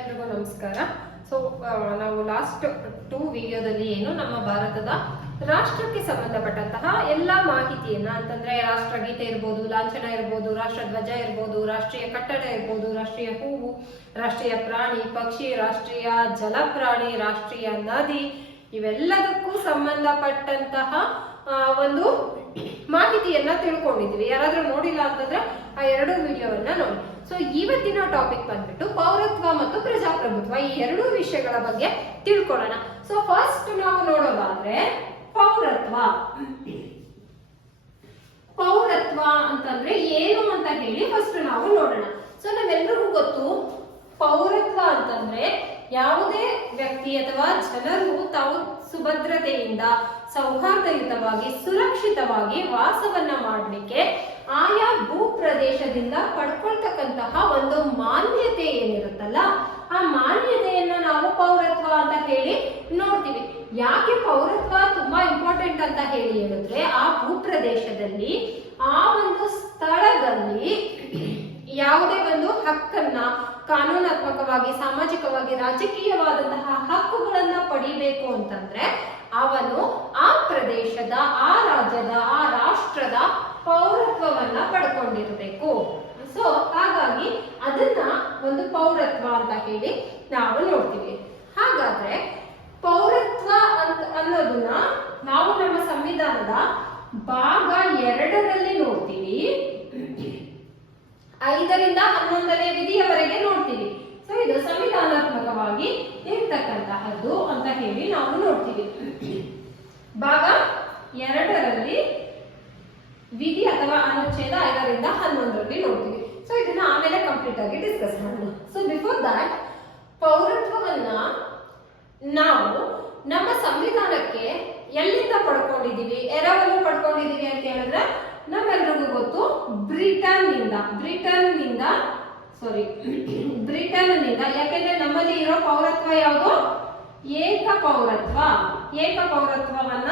ಎಲ್ರಿಗೂ ನಮಸ್ಕಾರ. ನಾವು ಲಾಸ್ಟ್ 2 ವಿಡಿಯೋದಲ್ಲಿ ಏನು ನಮ್ಮ ಭಾರತದ ರಾಷ್ಟ್ರಕ್ಕೆ ಸಂಬಂಧಪಟ್ಟಂತಹ ಎಲ್ಲಾ ಮಾಹಿತಿಯನ್ನ ಅಂತಂದ್ರೆ ರಾಷ್ಟ್ರಗೀತೆ ಇರ್ಬೋದು, ಲಾಂಛನ ಇರ್ಬೋದು, ರಾಷ್ಟ್ರ ಧ್ವಜ ಇರ್ಬೋದು, ರಾಷ್ಟ್ರೀಯ ಕಟ್ಟಡ ಇರ್ಬೋದು, ರಾಷ್ಟ್ರೀಯ ಹೂವು, ರಾಷ್ಟ್ರೀಯ ಪ್ರಾಣಿ ಪಕ್ಷಿ, ರಾಷ್ಟ್ರೀಯ ಜಲಪ್ರಾಣಿ, ರಾಷ್ಟ್ರೀಯ ನದಿ, ಇವೆಲ್ಲದಕ್ಕೂ ಸಂಬಂಧಪಟ್ಟಂತಹ ಒಂದು ಮಾಹಿತಿಯನ್ನ ತಿಳ್ಕೊಂಡಿದ್ವಿ. ಯಾರಾದ್ರೂ ನೋಡಿಲ್ಲ ಅಂತಂದ್ರೆ ಆ 2 ವಿಡಿಯೋವನ್ನ ನೋಡಿ. ಸೊ ಇವತ್ತಿನ ಟಾಪಿಕ್ ಬಂದ್ಬಿಟ್ಟು ಪೌರತ್ವ ಮತ್ತು ಪ್ರಜಾಪ್ರಭುತ್ವ, ಈ 2 ವಿಷಯಗಳ ಬಗ್ಗೆ ತಿಳ್ಕೊಳ್ಳೋಣ. ಸೊ ಫಸ್ಟ್ ನಾವು ನೋಡೋದಾದ್ರೆ ಪೌರತ್ವ ಅಂತಂದ್ರೆ ಏನು ಅಂತ ಹೇಳಿ ಫಸ್ಟ್ ನಾವು ನೋಡೋಣ. ಸೊ ನಾವೆಲ್ಲರಿಗೂ ಗೊತ್ತು, ಪೌರತ್ವ ಅಂತಂದ್ರೆ ಯಾವುದೇ ವ್ಯಕ್ತಿ ಅಥವಾ ಜನರು ತಾವು ಸುಭದ್ರತೆಯಿಂದ ಸೌಹಾರ್ದಯುತವಾಗಿ ಸುರಕ್ಷಿತವಾಗಿ ವಾಸವನ್ನ ಮಾಡಲಿಕ್ಕೆ ಆಯಾ ಭೂ ಪ್ರದೇಶದಿಂದ ಪಡ್ಕೊಳ್ತಕ್ಕಂತಹ ಒಂದು ಮಾನ್ಯತೆ ಏನಿರುತ್ತಲ್ಲ, ಆ ಮಾನ್ಯತೆಯನ್ನ ನಾವು ಪೌರತ್ವ ಅಂತ ಹೇಳಿ ನೋಡ್ತೀವಿ. ಯಾಕೆ ಪೌರತ್ವ ತುಂಬಾ ಇಂಪಾರ್ಟೆಂಟ್ ಅಂತ ಹೇಳಿದ್ರೆ, ಆ ಭೂ ಪ್ರದೇಶದಲ್ಲಿ ಆ ಒಂದು ಸ್ಥಳದಲ್ಲಿ ಯಾವುದೇ ಒಂದು ಹಕ್ಕನ್ನ ಕಾನೂನಾತ್ಮಕವಾಗಿ, ಸಾಮಾಜಿಕವಾಗಿ, ರಾಜಕೀಯವಾದಂತಹ ಹಕ್ಕುಗಳನ್ನ ಪಡಿಬೇಕು ಅಂತಂದ್ರೆ ಅವನು ಆ ಪ್ರದೇಶದ, ಆ ರಾಜ್ಯದ, ಆ ರಾಷ್ಟ್ರದ ಪೌರತ್ವವನ್ನ ಪಡ್ಕೊಂಡಿರ್ಬೇಕು. ಸೊ ಹಾಗಾಗಿ ಅದನ್ನ ಒಂದು ಪೌರತ್ವ ಅಂತ ಹೇಳಿ ನಾವು ನೋಡ್ತೀವಿ. ಹಾಗಾದ್ರೆ ಪೌರತ್ವ ಅನ್ನೋದನ್ನ ನಾವು ನಮ್ಮ ಸಂವಿಧಾನದ ಭಾಗ 2ರಲ್ಲಿ ನೋಡ್ತೀವಿ, 5ರಿಂದ 11ನೇ ವಿಧಿಯವರೆಗೆ ನೋಡ್ತೀವಿ. ಸೊ ಇದು ಸಂವಿಧಾನಾತ್ಮಕವಾಗಿ ಇರ್ತಕ್ಕಂತಹದ್ದು ಅಂತ ಹೇಳಿ ನಾವು ನೋಡ್ತೀವಿ. ಭಾಗ 2ರಲ್ಲಿ ವಿಧಿ ಅಥವಾ ಅನುಚ್ಛೇದ 5ರಿಂದ 11ರಲ್ಲಿ ನೋಡ್ತೀವಿ. ಸೊ ಇದನ್ನ ಆಮೇಲೆ ಕಂಪ್ಲೀಟ್ ಆಗಿ ಡಿಸ್ಕಸ್ ಮಾಡೋಣ. ಸೊ ಬಿಫೋರ್ ದಟ್, ಪೌರತ್ವವನ್ನ ನಾವು ನಮ್ಮ ಸಂವಿಧಾನಕ್ಕೆ ಎಲ್ಲಿಂದ ಪಡ್ಕೊಂಡಿದೀವಿ, ಎರವಲು ಪಡ್ಕೊಂಡಿದೀವಿ ಅಂತ ಹೇಳಿದ್ರೆ ನಮ್ಮೆಲ್ರಿಗೂ ಗೊತ್ತು, ಬ್ರಿಟನ್ ನಿಂದ. ಯಾಕೆಂದ್ರೆ ನಮ್ಮಲ್ಲಿ ಇರೋ ಪೌರತ್ವ ಯಾವುದು? ಏಕ ಪೌರತ್ವವನ್ನ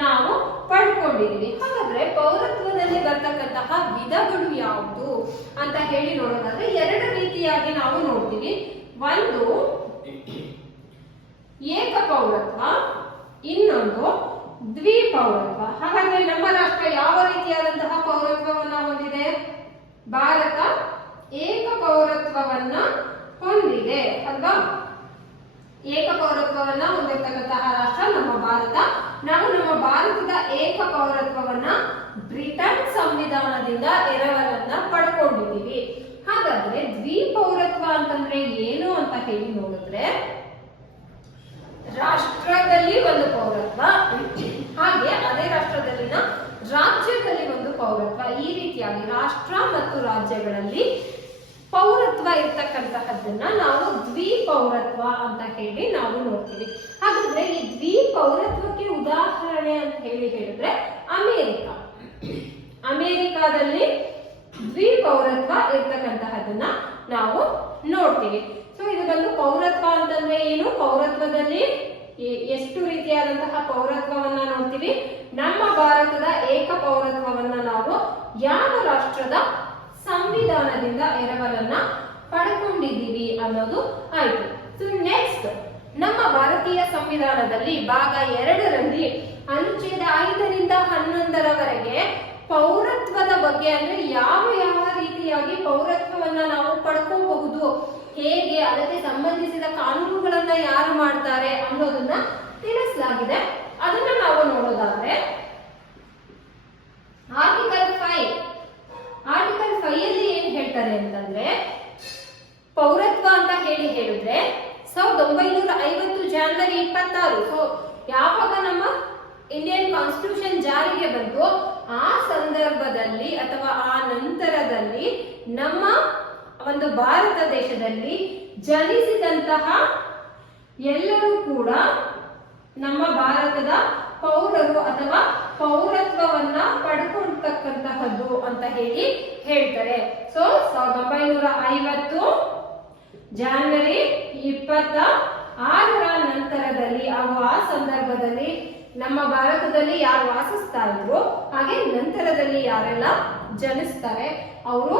ನಾವು ಪಡ್ಕೊಂಡಿದೀವಿ. ಹಾಗಾದ್ರೆ ಪೌರತ್ವದಲ್ಲಿ ಬರ್ತಕ್ಕಂತಹ ವಿಧಗಳು ಯಾವುದು ಅಂತ ಹೇಳಿ ನೋಡೋದಾದ್ರೆ 2 ರೀತಿಯಾಗಿ ನಾವು ನೋಡ್ತೀವಿ. ಒಂದು ಏಕ ಪೌರತ್ವ, ಇನ್ನೊಂದು ದ್ವಿಪೌರತ್ವ. ಹಾಗಾದ್ರೆ ನಮ್ಮ ರಾಷ್ಟ್ರ ಯಾವ ರೀತಿಯಾದಂತಹ ಪೌರತ್ವವನ್ನ ಹೊಂದಿದೆ? ಭಾರತ ಏಕ ಪೌರತ್ವವನ್ನ ಹೊಂದಿದೆ ಅಲ್ವಾ? ಏಕ ಪೌರತ್ವವನ್ನ ಹೊಂದಿರತಕ್ಕಂತಹ ರಾಷ್ಟ್ರ ನಮ್ಮ ಭಾರತ. ನಾವು ನಮ್ಮ ಭಾರತದ ಏಕ ಪೌರತ್ವವನ್ನ ಬ್ರಿಟನ್ ಸಂವಿಧಾನದಿಂದ ಎರವಲನ್ನ ಪಡ್ಕೊಂಡಿದ್ದೀವಿ. ಹಾಗಾದ್ರೆ ದ್ವಿಪೌರತ್ವ ಅಂತಂದ್ರೆ ಏನು ಅಂತ ಹೇಳಿ ನೋಡಿದ್ರೆ, ರಾಷ್ಟ್ರದಲ್ಲಿ ಒಂದು ಪೌರತ್ವ, ಹಾಗೆ ಅದೇ ರಾಷ್ಟ್ರದಲ್ಲಿನ ರಾಜ್ಯದಲ್ಲಿ ಒಂದು ಪೌರತ್ವ, ಈ ರೀತಿಯಾಗಿ ರಾಷ್ಟ್ರ ಮತ್ತು ರಾಜ್ಯಗಳಲ್ಲಿ ಪೌರತ್ವ ಇರ್ತಕ್ಕಂತಹದ್ದನ್ನ ನಾವು ದ್ವಿಪೌರತ್ವ ಅಂತ ಹೇಳಿ ನಾವು ನೋಡ್ತೀವಿ. ಹಾಗಾದ್ರೆ ಈ ದ್ವಿಪೌರತ್ವಕ್ಕೆ ಉದಾಹರಣೆ ಅಂತ ಹೇಳಿದ್ರೆ ಅಮೆರಿಕಾದಲ್ಲಿ ದ್ವಿಪೌರತ್ವ ಇರ್ತಕ್ಕಂತಹದ್ದನ್ನ ನಾವು ನೋಡ್ತೀವಿ. ಸೊ ಇದು ಬಂದು ಪೌರತ್ವ ಅಂತಂದ್ರೆ ಏನು? ಪೌರತ್ವದಲ್ಲಿ ಎಷ್ಟು ರೀತಿಯಾದಂತಹ ಪೌರತ್ವವನ್ನ ನೋಡ್ತೀವಿ? ನಮ್ಮ ಭಾರತದ ಏಕ ಪೌರತ್ವವನ್ನ ನಾವು ಯಾವ ರಾಷ್ಟ್ರದ ಸಂವಿಧಾನದಿಂದ ಎರವಲನ್ನ ಪಡ್ಕೊಂಡಿದ್ದೀವಿ ಅನ್ನೋದು ಆಯ್ತು. ಸೊ ನೆಕ್ಸ್ಟ್, ನಮ್ಮ ಭಾರತೀಯ ಸಂವಿಧಾನದಲ್ಲಿ ಭಾಗ 2ರಲ್ಲಿ ಅನುಚ್ಛೇದ 5ರಿಂದ 11ರವರೆಗೆ ಪೌರತ್ವದ ಬಗ್ಗೆ, ಅಂದ್ರೆ ಯಾವ ರೀತಿಯಾಗಿ ಪೌರತ್ವವನ್ನ ನಾವು ಪಡ್ಕೋಬಹುದು, ಹೇಗೆ, ಅದಕ್ಕೆ ಸಂಬಂಧಿಸಿದ ಕಾನೂನುಗಳನ್ನ ಯಾರು ಮಾಡ್ತಾರೆ ಅನ್ನೋದನ್ನ ತಿಳಿಸಲಾಗಿದೆ. ಅದನ್ನ ನಾವು ನೋಡೋದಾದ್ರೆ ಆರ್ಟಿಕಲ್ 5ಲ್ಲಿ ಏನ್ ಹೇಳ್ತಾರೆ ಅಂತಂದ್ರೆ, ಪೌರತ್ವ ಅಂತ ಹೇಳಿದ್ರೆ 1950 ಜನವರಿ 26, ಸೊ ಯಾವಾಗ ನಮ್ಮ ಇಂಡಿಯನ್ ಕಾನ್ಸ್ಟಿಟ್ಯೂಷನ್ ಜಾರಿಗೆ ಬಂತು ಆ ಸಂದರ್ಭದಲ್ಲಿ ಅಥವಾ ಆ ನಂತರದಲ್ಲಿ ನಮ್ಮ ಒಂದು ಭಾರತ ದೇಶದಲ್ಲಿ ಜನಿಸಿದಂತಹ ಎಲ್ಲರೂ ಕೂಡ ನಮ್ಮ ಭಾರತದ ಪೌರರು ಅಥವಾ ಪೌರತ್ವವನ್ನ ಪಡ್ಕೊಳ್ತಕ್ಕಂತಹದ್ದು ಅಂತ ಹೇಳಿ ಹೇಳ್ತಾರೆ. ಸೊ 1950 ಜನವರಿ 26ರ ನಂತರದಲ್ಲಿ ಆ ಸಂದರ್ಭದಲ್ಲಿ ನಮ್ಮ ಭಾರತದಲ್ಲಿ ಯಾರು ವಾಸಿಸ್ತಾ ಇದ್ರು, ಹಾಗೆ ನಂತರದಲ್ಲಿ ಯಾರೆಲ್ಲ ಜನಿಸ್ತಾರೆ ಅವರು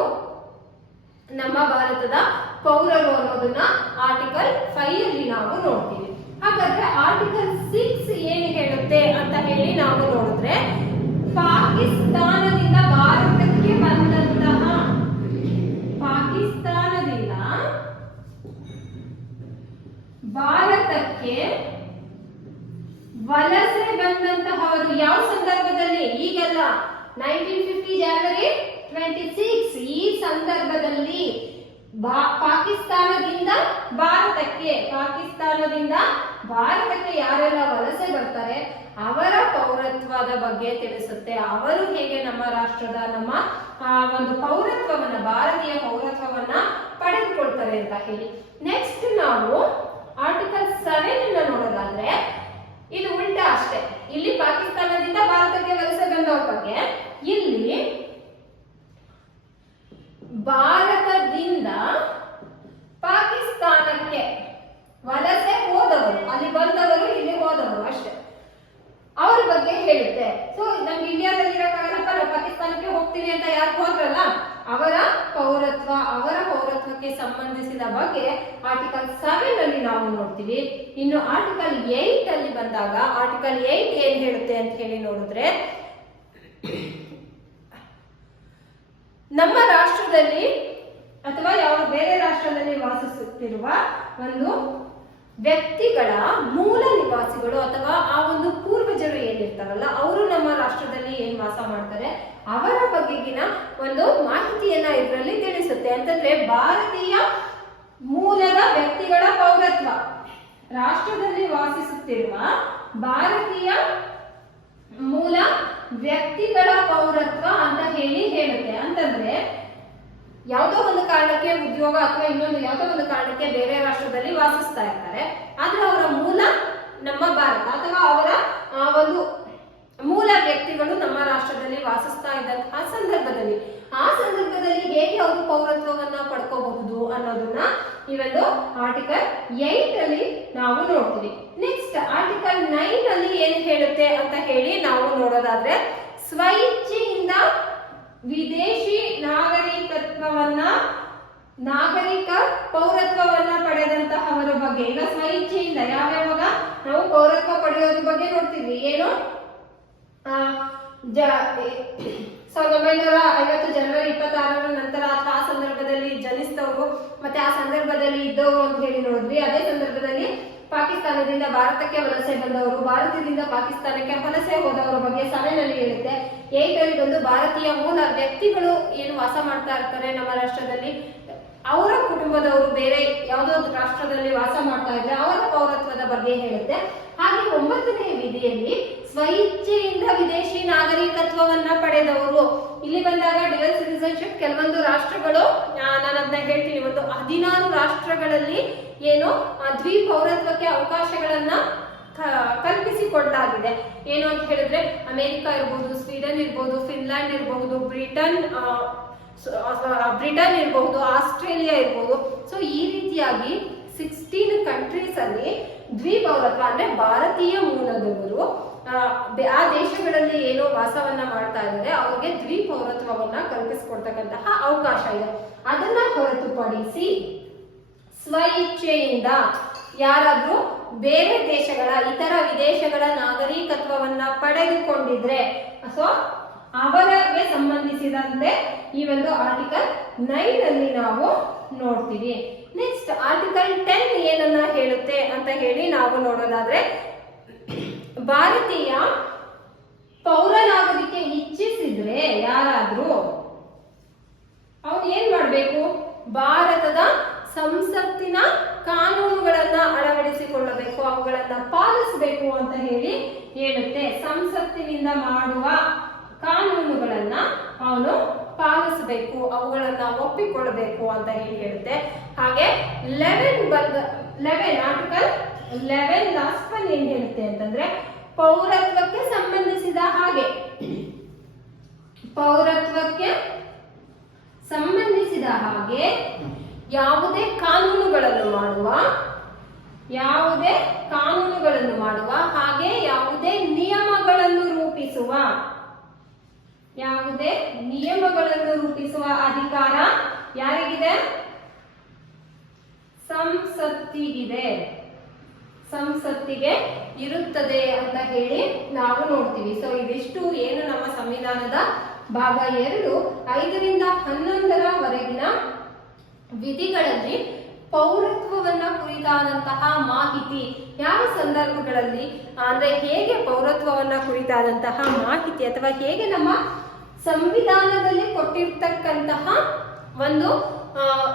ನಮ್ಮ ಭಾರತದ ಪೌರರು ಅನ್ನೋದನ್ನ ಆರ್ಟಿಕಲ್ 5 ಅಲ್ಲಿ ನಾವು ನೋಡ್ತೀವಿ. ಹಾಗಾದ್ರೆ ಆರ್ಟಿಕಲ್ 6 ಏನು ಹೇಳುತ್ತೆ ಅಂತ ಹೇಳಿ ನಾವು ನೋಡಿದ್ರೆ, ಪಾಕಿಸ್ತಾನದಿಂದ ಭಾರತಕ್ಕೆ ಬಂದಂತಹ ಭಾರತಕ್ಕೆ ವಲಸೆ ಬಂದಂತಹವರು ಯಾವ ಸಂದರ್ಭದಲ್ಲಿ, ಈಗಲ್ಲ, 1950 ಜನವರಿ 26 ಈ ಸಂದರ್ಭದಲ್ಲಿ ಪಾಕಿಸ್ತಾನದಿಂದ ಭಾರತಕ್ಕೆ ಯಾರೆಲ್ಲ ವಲಸೆ ಬರ್ತಾರೆ ಅವರ ಪೌರತ್ವದ ಬಗ್ಗೆ ತಿಳಿಸುತ್ತೆ. ಅವರು ಹೇಗೆ ನಮ್ಮ ರಾಷ್ಟ್ರದ ಒಂದು ಪೌರತ್ವವನ್ನ, ಭಾರತೀಯ ಪೌರತ್ವವನ್ನ ಪಡೆದುಕೊಳ್ತಾರೆ ಅಂತ ಹೇಳಿ. ನೆಕ್ಸ್ಟ್ ನಾವು ಆರ್ಟಿಕಲ್ 7 ಅನ್ನ ನೋಡೋದಾದ್ರೆ, ಇದು ಉಲ್ಟಾ ಅಷ್ಟೇ. ಇಲ್ಲಿ ಪಾಕಿಸ್ತಾನದಿಂದ ಭಾರತಕ್ಕೆ ವಲಸೆ ಬಂದವರ ಬಗ್ಗೆ, ಇಲ್ಲಿ ಭಾರತದಿಂದ ಪಾಕಿಸ್ತಾನಕ್ಕೆ ವಲಸೆ ಹೋದವರು, ಅಲ್ಲಿ ಬಂದವರು ಇಲ್ಲಿ ಹೋದವರು ಅಷ್ಟೇ, ಅವ್ರ ಬಗ್ಗೆ ಹೇಳುತ್ತೆ. ಸೊ ನಮ್ಗೆ ಇಂಡಿಯಾದಲ್ಲಿ ಇರಕ್ಕಾಗಲ್ಲಪ್ಪ, ನಾವು ಪಾಕಿಸ್ತಾನಕ್ಕೆ ಹೋಗ್ತೀವಿ ಅಂತ ಯಾರು ಹೋದ್ರಲ್ಲ ಅವರ ಪೌರತ್ವಕ್ಕೆ ಸಂಬಂಧಿಸಿದ ಬಗ್ಗೆ ಆರ್ಟಿಕಲ್ 7 ಅಲ್ಲಿ ನಾವು ನೋಡ್ತೀವಿ. ಇನ್ನು ಆರ್ಟಿಕಲ್ 8 ಅಲ್ಲಿ ಬಂದಾಗ, ಆರ್ಟಿಕಲ್ 8 ಏನ್ ಹೇಳುತ್ತೆ ಅಂತ ಹೇಳಿ ನೋಡಿದ್ರೆ, ನಮ್ಮ ರಾಷ್ಟ್ರದಲ್ಲಿ ಅಥವಾ ಯಾವ ಬೇರೆ ರಾಷ್ಟ್ರದಲ್ಲಿ ವಾಸಿಸುತ್ತಿರುವ ಒಂದು ವ್ಯಕ್ತಿಗಳ ಮೂಲ ನಿವಾಸಿಗಳು ಅಥವಾ ಆ ಒಂದು ಪೂರ್ವಜರು ಏನಿರ್ತಾರಲ್ಲ, ಅವರು ನಮ್ಮ ರಾಷ್ಟ್ರದಲ್ಲಿ ಏನ್ ವಾಸ ಮಾಡ್ತಾರೆ ಅವರ ಬಗೆಗಿನ ಒಂದು ಮಾಹಿತಿಯನ್ನ ಇದರಲ್ಲಿ ತಿಳಿಸುತ್ತೆ. ಅಂತಂದ್ರೆ ಭಾರತೀಯ ಮೂಲದ ವ್ಯಕ್ತಿಗಳ ಪೌರತ್ವ, ರಾಷ್ಟ್ರದಲ್ಲಿ ವಾಸಿಸುತ್ತಿರುವ ಭಾರತೀಯ ಮೂಲ ವ್ಯಕ್ತಿಗಳ ಪೌರತ್ವ ಅಂತ ಹೇಳುತ್ತೆ. ಅಂತಂದ್ರೆ ಯಾವುದೋ ಒಂದು ಕಾರಣಕ್ಕೆ ಉದ್ಯೋಗ ಅಥವಾ ಇನ್ನೊಂದು ಯಾವುದೋ ಒಂದು ಕಾರಣಕ್ಕೆ ಬೇರೆ ರಾಷ್ಟ್ರದಲ್ಲಿ ವಾಸಿಸ್ತಾ ಇರ್ತಾರೆ, ಆದ್ರೆ ಅವರ ಮೂಲ ನಮ್ಮ ಭಾರತ ಅಥವಾ ಅವರ ಒಂದು ಮೂಲ ವ್ಯಕ್ತಿಗಳು ನಮ್ಮ ರಾಷ್ಟ್ರದಲ್ಲಿ ವಾಸಿಸ್ತಾ ಇದ್ದಂತಹ ಸಂದರ್ಭದಲ್ಲಿ ಹೇಗೆ ಅವರು ಪೌರತ್ವವನ್ನ ಪಡ್ಕೋಬಹುದು ಅನ್ನೋದನ್ನ ಈ ಒಂದು ಆರ್ಟಿಕಲ್ 8 ಅಲ್ಲಿ ನಾವು ನೋಡ್ತೀವಿ. ನೆಕ್ಸ್ಟ್ ಆರ್ಟಿಕಲ್ 9 ಅಲ್ಲಿ ಏನ್ ಹೇಳುತ್ತೆ ಅಂತ ಹೇಳಿ ನಾವು ನೋಡೋದಾದ್ರೆ, ಸ್ವಇಚ್ಛೆಯಿಂದ ವಿದೇಶಿ ನಾಗರಿಕ ಪೌರತ್ವವನ್ನ ಪಡೆದಂತಹವರ ಬಗ್ಗೆ. ಈಗ ಸ್ವಇಚ್ಛೆಯಿಂದ ಯಾವ್ಯಾವಾಗ ನಾವು ಪೌರತ್ವ ಪಡೆಯೋದ್ರ ಬಗ್ಗೆ ನೋಡ್ತೀವಿ. ಏನು 1950 ಜನವರಿ 26 ನಂತರ ಅಥವಾ ಆ ಸಂದರ್ಭದಲ್ಲಿ ಜನಿಸಿದವರು ಮತ್ತೆ ಆ ಸಂದರ್ಭದಲ್ಲಿ ಇದ್ದವರು ಅಂತ ಹೇಳಿ ನೋಡಿದ್ವಿ. ಅದೇ ಸಂದರ್ಭದಲ್ಲಿ ಪಾಕಿಸ್ತಾನದಿಂದ ಭಾರತಕ್ಕೆ ವಲಸೆ ಬಂದವರು, ಭಾರತದಿಂದ ಪಾಕಿಸ್ತಾನಕ್ಕೆ ವಲಸೆ ಹೋದವರ ಬಗ್ಗೆ 7 ಅಲ್ಲಿ ಹೇಳುತ್ತೆ. 8 ಅಲ್ಲಿ ಬಂದು ಭಾರತೀಯ ಮೂಲ ವ್ಯಕ್ತಿಗಳು ಏನು ವಾಸ ಮಾಡ್ತಾ ಇರ್ತಾರೆ ನಮ್ಮ ರಾಷ್ಟ್ರದಲ್ಲಿ, ಅವರ ಕುಟುಂಬದವರು ಬೇರೆ ಯಾವುದೋ ರಾಷ್ಟ್ರದಲ್ಲಿ ವಾಸ ಮಾಡ್ತಾ ಇದ್ರೆ ಅವರ ಪೌರತ್ವದ ಬಗ್ಗೆ ಹೇಳುತ್ತೆ. ಹಾಗೆ 9ನೇ ವಿಧಿಯಲ್ಲಿ ಸ್ವಇಚ್ಛೆಯಿಂದ ವಿದೇಶಿ ನಾಗರಿಕತ್ವವನ್ನ ಪಡೆದವರು, ಇಲ್ಲಿ ಬಂದಾಗ ಡ್ಯುಯಲ್ ಸಿಟಿಸನ್ಶಿಪ್ ಕೆಲವೊಂದು ರಾಷ್ಟ್ರಗಳು, ನಾನು ಅದನ್ನ ಹೇಳ್ತೀನಿ, ಒಂದು 16 ರಾಷ್ಟ್ರಗಳಲ್ಲಿ ಏನು ದ್ವಿಪೌರತ್ವಕ್ಕೆ ಅವಕಾಶಗಳನ್ನ ಕಲ್ಪಿಸಿಕೊಡಲಾಗಿದೆ. ಏನು ಅಂತ ಹೇಳಿದ್ರೆ, ಅಮೆರಿಕ ಇರ್ಬೋದು, ಸ್ವೀಡನ್ ಇರ್ಬೋದು, ಫಿನ್ಲ್ಯಾಂಡ್ ಇರಬಹುದು, ಬ್ರಿಟನ್ ಇರಬಹುದು, ಆಸ್ಟ್ರೇಲಿಯಾ ಇರಬಹುದು. ಸೊ ಈ ರೀತಿಯಾಗಿ 16 ಕಂಟ್ರೀಸ್ ಅಲ್ಲಿ ದ್ವಿಪೌರತ್ವ ಅಂದ್ರೆ ಭಾರತೀಯ ಮೂಲದವರು ಆ ದೇಶಗಳಲ್ಲಿ ಏನೋ ವಾಸವನ್ನ ಮಾಡ್ತಾ ಇದ್ದಾರೆ ಅವ್ರಿಗೆ ದ್ವಿಪೌರತ್ವವನ್ನ ಕಲ್ಪಿಸಿಕೊಡ್ತಕ್ಕಂತಹ ಅವಕಾಶ ಇದೆ. ಅದನ್ನ ಹೊರತುಪಡಿಸಿ ಸ್ವಇಚ್ಛೆಯಿಂದ ಯಾರಾದ್ರೂ ಬೇರೆ ದೇಶಗಳ ಇತರ ವಿದೇಶಗಳ ನಾಗರಿಕತ್ವವನ್ನ ಪಡೆದುಕೊಂಡಿದ್ರೆ, ಸೊ ಅವರಿಗೆ ಸಂಬಂಧಿಸಿದಂತೆ ಈ ಒಂದು ಆರ್ಟಿಕಲ್ 9 ಅಲ್ಲಿ ನಾವು ನೋಡ್ತೀವಿ. ನೆಕ್ಸ್ಟ್ ಆರ್ಟಿಕಲ್ 10 ಏನನ್ನ ಹೇಳುತ್ತೆ ಅಂತ ಹೇಳಿ ನಾವು ನೋಡೋದಾದ್ರೆ, ಭಾರತೀಯ ಪೌರನಾಗೋದಿಕ್ಕೆ ಇಚ್ಛಿಸಿದ್ರೆ ಯಾರಾದ್ರೂ ಅವ್ರು ಏನ್ ಮಾಡ್ಬೇಕು, ಭಾರತದ ಸಂಸತ್ತಿನ ಕಾನೂನುಗಳನ್ನ ಅಳವಡಿಸಿಕೊಳ್ಳಬೇಕು, ಅವುಗಳನ್ನ ಪಾಲಿಸಬೇಕು ಅಂತ ಹೇಳುತ್ತೆ. ಸಂಸತ್ತಿನಿಂದ ಮಾಡುವ ಕಾನೂನುಗಳನ್ನ ಅವನು ಪಾಲಿಸಬೇಕು, ಅವುಗಳನ್ನ ಒಪ್ಪಿಕೊಳ್ಳಬೇಕು ಅಂತ ಹೇಳುತ್ತೆ. ಹಾಗೆ 11 ಆರ್ಟಿಕಲ್ 11 ಲಾಸ್ಟ್ ಒನ್ ಏನ್ ಹೇಳುತ್ತೆ ಅಂತಂದ್ರೆ, ಪೌರತ್ವಕ್ಕೆ ಸಂಬಂಧಿಸಿದ ಹಾಗೆ ಯಾವುದೇ ಕಾನೂನುಗಳನ್ನು ಮಾಡುವ ಹಾಗೆ ಯಾವುದೇ ನಿಯಮಗಳನ್ನು ರೂಪಿಸುವ ಅಧಿಕಾರ ಯಾರಿಗಿದೆ? ಸಂಸತ್ತಿಗಿದೆ, ಸಂಸತ್ತಿಗೆ ಇರುತ್ತದೆ ಅಂತ ಹೇಳಿ ನಾವು ನೋಡ್ತೀವಿ. ಸೊ ಇದಿಷ್ಟು ಏನು ನಮ್ಮ ಸಂವಿಧಾನದ ಭಾಗ 2 5ರಿಂದ 11ರವರೆಗಿನ ವಿಧಿಗಳಲ್ಲಿ ಪೌರತ್ವವನ್ನ ಕುರಿತಾದಂತಹ ಮಾಹಿತಿ ಯಾವ ಸಂದರ್ಭಗಳಲ್ಲಿ ಅಂದ್ರೆ ಹೇಗೆ ಪೌರತ್ವವನ್ನ ಕುರಿತಾದಂತಹ ಮಾಹಿತಿ ಅಥವಾ ಹೇಗೆ ನಮ್ಮ ಸಂವಿಧಾನದಲ್ಲಿ ಕೊಟ್ಟಿರ್ತಕ್ಕಂತಹ ಒಂದು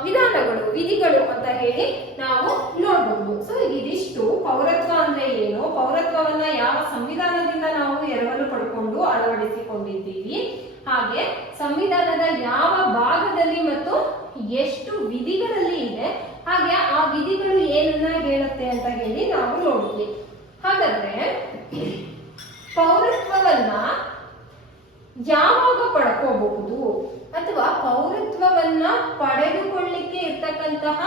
ವಿಧಾನಗಳು ವಿಧಿಗಳು ಅಂತ ಹೇಳಿ ನಾವು ನೋಡಬಹುದು. ಸೊ ಇದಿಷ್ಟು ಪೌರತ್ವ ಅಂದ್ರೆ ಏನು, ಪೌರತ್ವವನ್ನ ಯಾವ ಸಂವಿಧಾನದಿಂದ ನಾವು ಎರವಲು ಪಡ್ಕೊಂಡು ಅಳವಡಿಸಿಕೊಂಡಿದ್ದೀವಿ, ಹಾಗೆ ಸಂವಿಧಾನದ ಯಾವ ಭಾಗದಲ್ಲಿ ಮತ್ತು ಎಷ್ಟು ವಿಧಿಗಳಲ್ಲಿ ಇದೆ, ಹಾಗೆ ಆ ವಿಧಿಗಳು ಏನನ್ನ ಹೇಳುತ್ತೆ ಅಂತ ಹೇಳಿ ನಾವು ನೋಡ್ತೀವಿ. ಹಾಗಾದ್ರೆ ಪೌರತ್ವವನ್ನ ಯಾವಾಗ ಪಡ್ಕೋಬಹುದು ಅಥವಾ ಪೌರತ್ವವನ್ನ ಪಡೆದುಕೊಳ್ಳಿಕ್ಕೆ ಇರ್ತಕ್ಕಂತಹ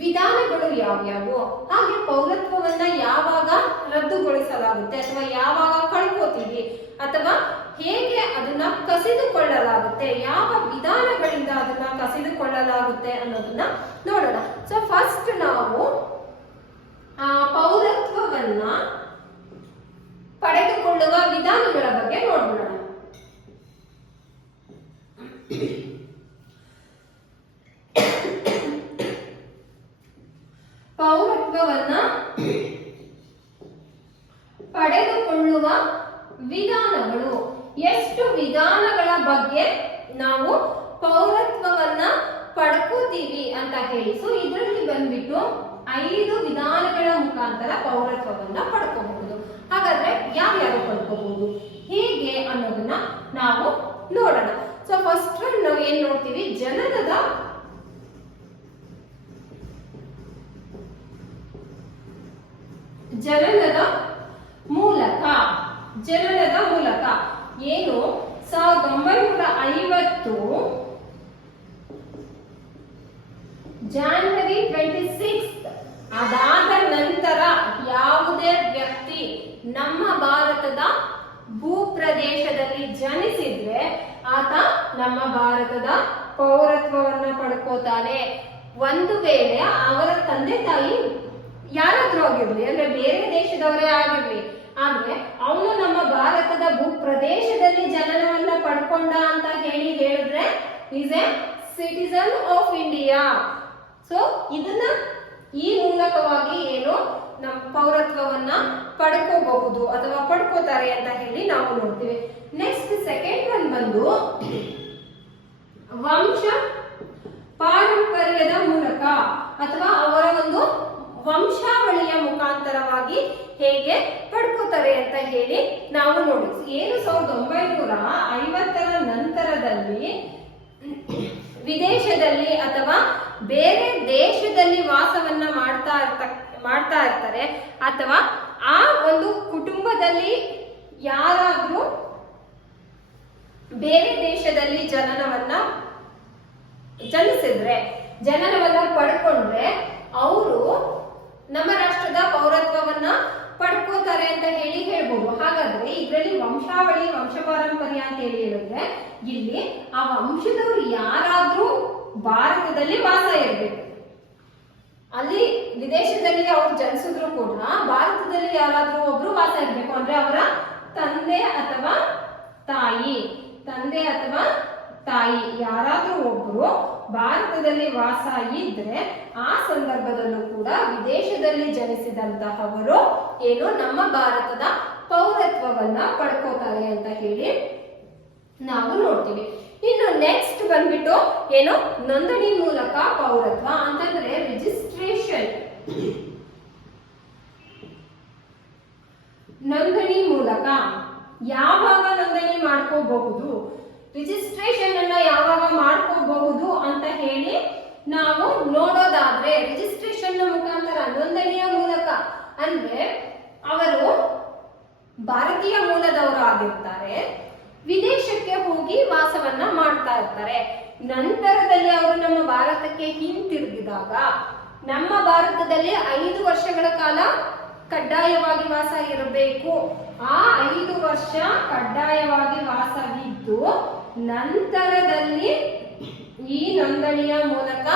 ವಿಧಾನಗಳು ಯಾವ್ಯಾವು, ಹಾಗೆ ಪೌರತ್ವವನ್ನ ಯಾವಾಗ ರದ್ದುಗೊಳಿಸಲಾಗುತ್ತೆ ಅಥವಾ ಯಾವಾಗ ಕಳ್ಕೋತೀವಿ ಅಥವಾ ಹೇಗೆ ಅದನ್ನ ಕಸಿದುಕೊಳ್ಳಲಾಗುತ್ತೆ, ಯಾವ ವಿಧಾನಗಳಿಂದ ಅದನ್ನ ಕಸಿದುಕೊಳ್ಳಲಾಗುತ್ತೆ ಅನ್ನೋದನ್ನ ನೋಡೋಣ. ಸೊ ಫಸ್ಟ್ ನಾವು ಪೌರತ್ವವನ್ನ ಪಡೆದುಕೊಳ್ಳುವ ವಿಧಾನಗಳ ಬಗ್ಗೆ ನೋಡೋಣ. ಪೌರತ್ವವನ್ನ ಪಡೆದುಕೊಳ್ಳುವ ವಿಧಾನಗಳು, ಎಷ್ಟು ವಿಧಾನಗಳ ಬಗ್ಗೆ ನಾವು ಪೌರತ್ವವನ್ನ ಪಡ್ಕೋತೀವಿ ಅಂತ ಹೇಳಿ. ಸೊ ಇದರಲ್ಲಿ ಬಂದ್ಬಿಟ್ಟು 5 ವಿಧಾನಗಳ ಮುಖಾಂತರ ಪೌರತ್ವವನ್ನ ಪಡ್ಕೋಬಹುದು. ಹಾಗಾದ್ರೆ ಯಾವ್ಯಾವ ಪಡ್ಕೋಬಹುದು, ಹೇಗೆ ಅನ್ನೋದನ್ನ ನಾವು ನೋಡೋಣ. ಸೊ ಫಸ್ಟ್ ನಾವು ಏನ್ ನೋಡ್ತೀವಿ, ಜನನದ ಮೂಲಕ ಏನು 1950 January 26 ಅದಾದ ನಂತರ ಯಾವುದೇ ವ್ಯಕ್ತಿ ನಮ್ಮ ಭಾರತದ ಭೂಪ್ರದೇಶದಲ್ಲಿ ಜನಿಸಿದ್ರೆ ಆತ ನಮ್ಮ ಭಾರತದ ಪೌರತ್ವವನ್ನ ಪಡ್ಕೋತಾನೆ. ಒಂದು ವೇಳೆ ಅವರ ತಂದೆ ತಾಯಿ ಯಾರಾದ್ರೂ ಆಗಿರ್ಲಿ, ಅಂದ್ರೆ ಬೇರೆ ದೇಶದವರೇ ಆಗಿರ್ಲಿ, ಆದ್ರೆ ಅವನು ನಮ್ಮ ಭಾರತದ ಭೂಪ್ರದೇಶದಲ್ಲಿ ಜನನವನ್ನ ಪಡ್ಕೊಂಡ ಅಂತ ಹೇಳಿದ್ರೆ is A citizen of India. So ಇದನ್ನ ಈ ಮೂಲಕವಾಗಿ ಏನು ನಮ್ಮ ಪೌರತ್ವವನ್ನ ಪಡ್ಕೋಬಹುದು ಅಥವಾ ಪಡ್ಕೋತಾರೆ ಅಂತ ಹೇಳಿ ನಾವು ನೋಡ್ತೀವಿ. ನೆಕ್ಸ್ಟ್ ಸೆಕೆಂಡ್ ಒನ್ ಬಂದು ವಂಶ ಪಾರಂಪರ್ಯದ ಮೂಲಕ ಅಥವಾ ಅವರ ಒಂದು ವಂಶಾವಳಿಯ ಮುಖಾಂತರವಾಗಿ ಹೇಗೆ ಪಡ್ಕೋತಾರೆ ಅಂತ ಹೇಳಿ ನಾವು ನೋಡಿ. ಏನು 1950ರ ನಂತರದಲ್ಲಿ ವಿದೇಶದಲ್ಲಿ ಅಥವಾ ಬೇರೆ ದೇಶದಲ್ಲಿ ವಾಸವನ್ನ ಮಾಡ್ತಾ ಇರ್ತಾರೆ ಅಥವಾ ಆ ಒಂದು ಕುಟುಂಬದಲ್ಲಿ ಯಾರಾದ್ರೂ ಬೇರೆ ದೇಶದಲ್ಲಿ ಜನನವನ್ನ ಪಡ್ಕೊಂಡ್ರೆ ಅವರು ನಮ್ಮ ರಾಷ್ಟ್ರದ ಪೌರತ್ವವನ್ನ ಪಡ್ಕೋತಾರೆ ಅಂತ ಹೇಳಿ ಹೇಳ್ಬೋದು. ಹಾಗಾದ್ರೆ ಇದರಲ್ಲಿ ವಂಶಾವಳಿ ವಂಶ ಪಾರಂಪರ್ಯ ಅಂತ ಹೇಳಿ ಹೇಳಿದ್ರೆ ಇಲ್ಲಿ ಆ ವಂಶದವರು ಯಾರಾದ್ರೂ ಭಾರತದಲ್ಲಿ ವಾಸ ಇರಬೇಕು, ಅಲ್ಲಿ ವಿದೇಶದಲ್ಲಿ ಅವ್ರು ಜನಿಸಿದ್ರು ಕೂಡ ಭಾರತದಲ್ಲಿ ಯಾರಾದ್ರೂ ಒಬ್ರು ವಾಸ ಇರ್ಬೇಕು. ಅಂದ್ರೆ ಅವರ ತಂದೆ ಅಥವಾ ತಾಯಿ ಯಾರಾದ್ರೂ ಒಬ್ರು ಭಾರತದಲ್ಲಿ ವಾಸ ಇದ್ರೆ ಆ ಸಂದರ್ಭದಲ್ಲೂ ಕೂಡ ವಿದೇಶದಲ್ಲಿ ಜನಿಸಿದಂತಹವರು ಏನು ನಮ್ಮ ಭಾರತದ ಪೌರತ್ವವನ್ನ ಪಡ್ಕೋತಾರೆ ಅಂತ ಹೇಳಿ ನಾವು ನೋಡ್ತೀವಿ. ಇನ್ನು ನೆಕ್ಸ್ಟ್ ಬಂದ್ಬಿಟ್ಟು ಏನು ನೋಂದಣಿ ಮೂಲಕ ಪೌರತ್ವ ಅಂತಂದ್ರೆ ರಿಜಿಸ್ಟ್ರೇಷನ್. ನೋಂದಣಿ ಮೂಲಕ ಯಾವಾಗ ನೋಂದಣಿ ಮಾಡ್ಕೋಬಹುದು, ರಿಜಿಸ್ಟ್ರೇಷನ್ ಅನ್ನ ಯಾವಾಗ ಮಾಡ್ಕೋಬಹುದು ಅಂತ ಹೇಳಿ ನಾವು ನೋಡೋದಾದ್ರೆ ರಿಜಿಸ್ಟ್ರೇಷನ್ ಮುಖಾಂತರ ನೋಂದಣಿಯ ಮೂಲಕ ಅಂದ್ರೆ ಅವರು ಭಾರತೀಯ ಮೂಲದವರು ಆಗಿರ್ತಾರೆ, ವಿದೇಶಕ್ಕೆ ಹೋಗಿ ವಾಸವನ್ನ ಮಾಡ್ತಾ ಇರ್ತಾರೆ. ನಂತರದಲ್ಲಿ ಅವರು ನಮ್ಮ ಭಾರತಕ್ಕೆ ಹಿಂತಿರುಗಿದಾಗ ನಮ್ಮ ಭಾರತದಲ್ಲಿ 5 ವರ್ಷಗಳ ಕಾಲ ಕಡ್ಡಾಯವಾಗಿ ವಾಸ ಇರಬೇಕು. ಆ 5 ವರ್ಷ ಕಡ್ಡಾಯವಾಗಿ ವಾಸವಿದ್ದು ನಂತರದಲ್ಲಿ ಈ ನೋಂದಣಿಯ ಮೂಲಕ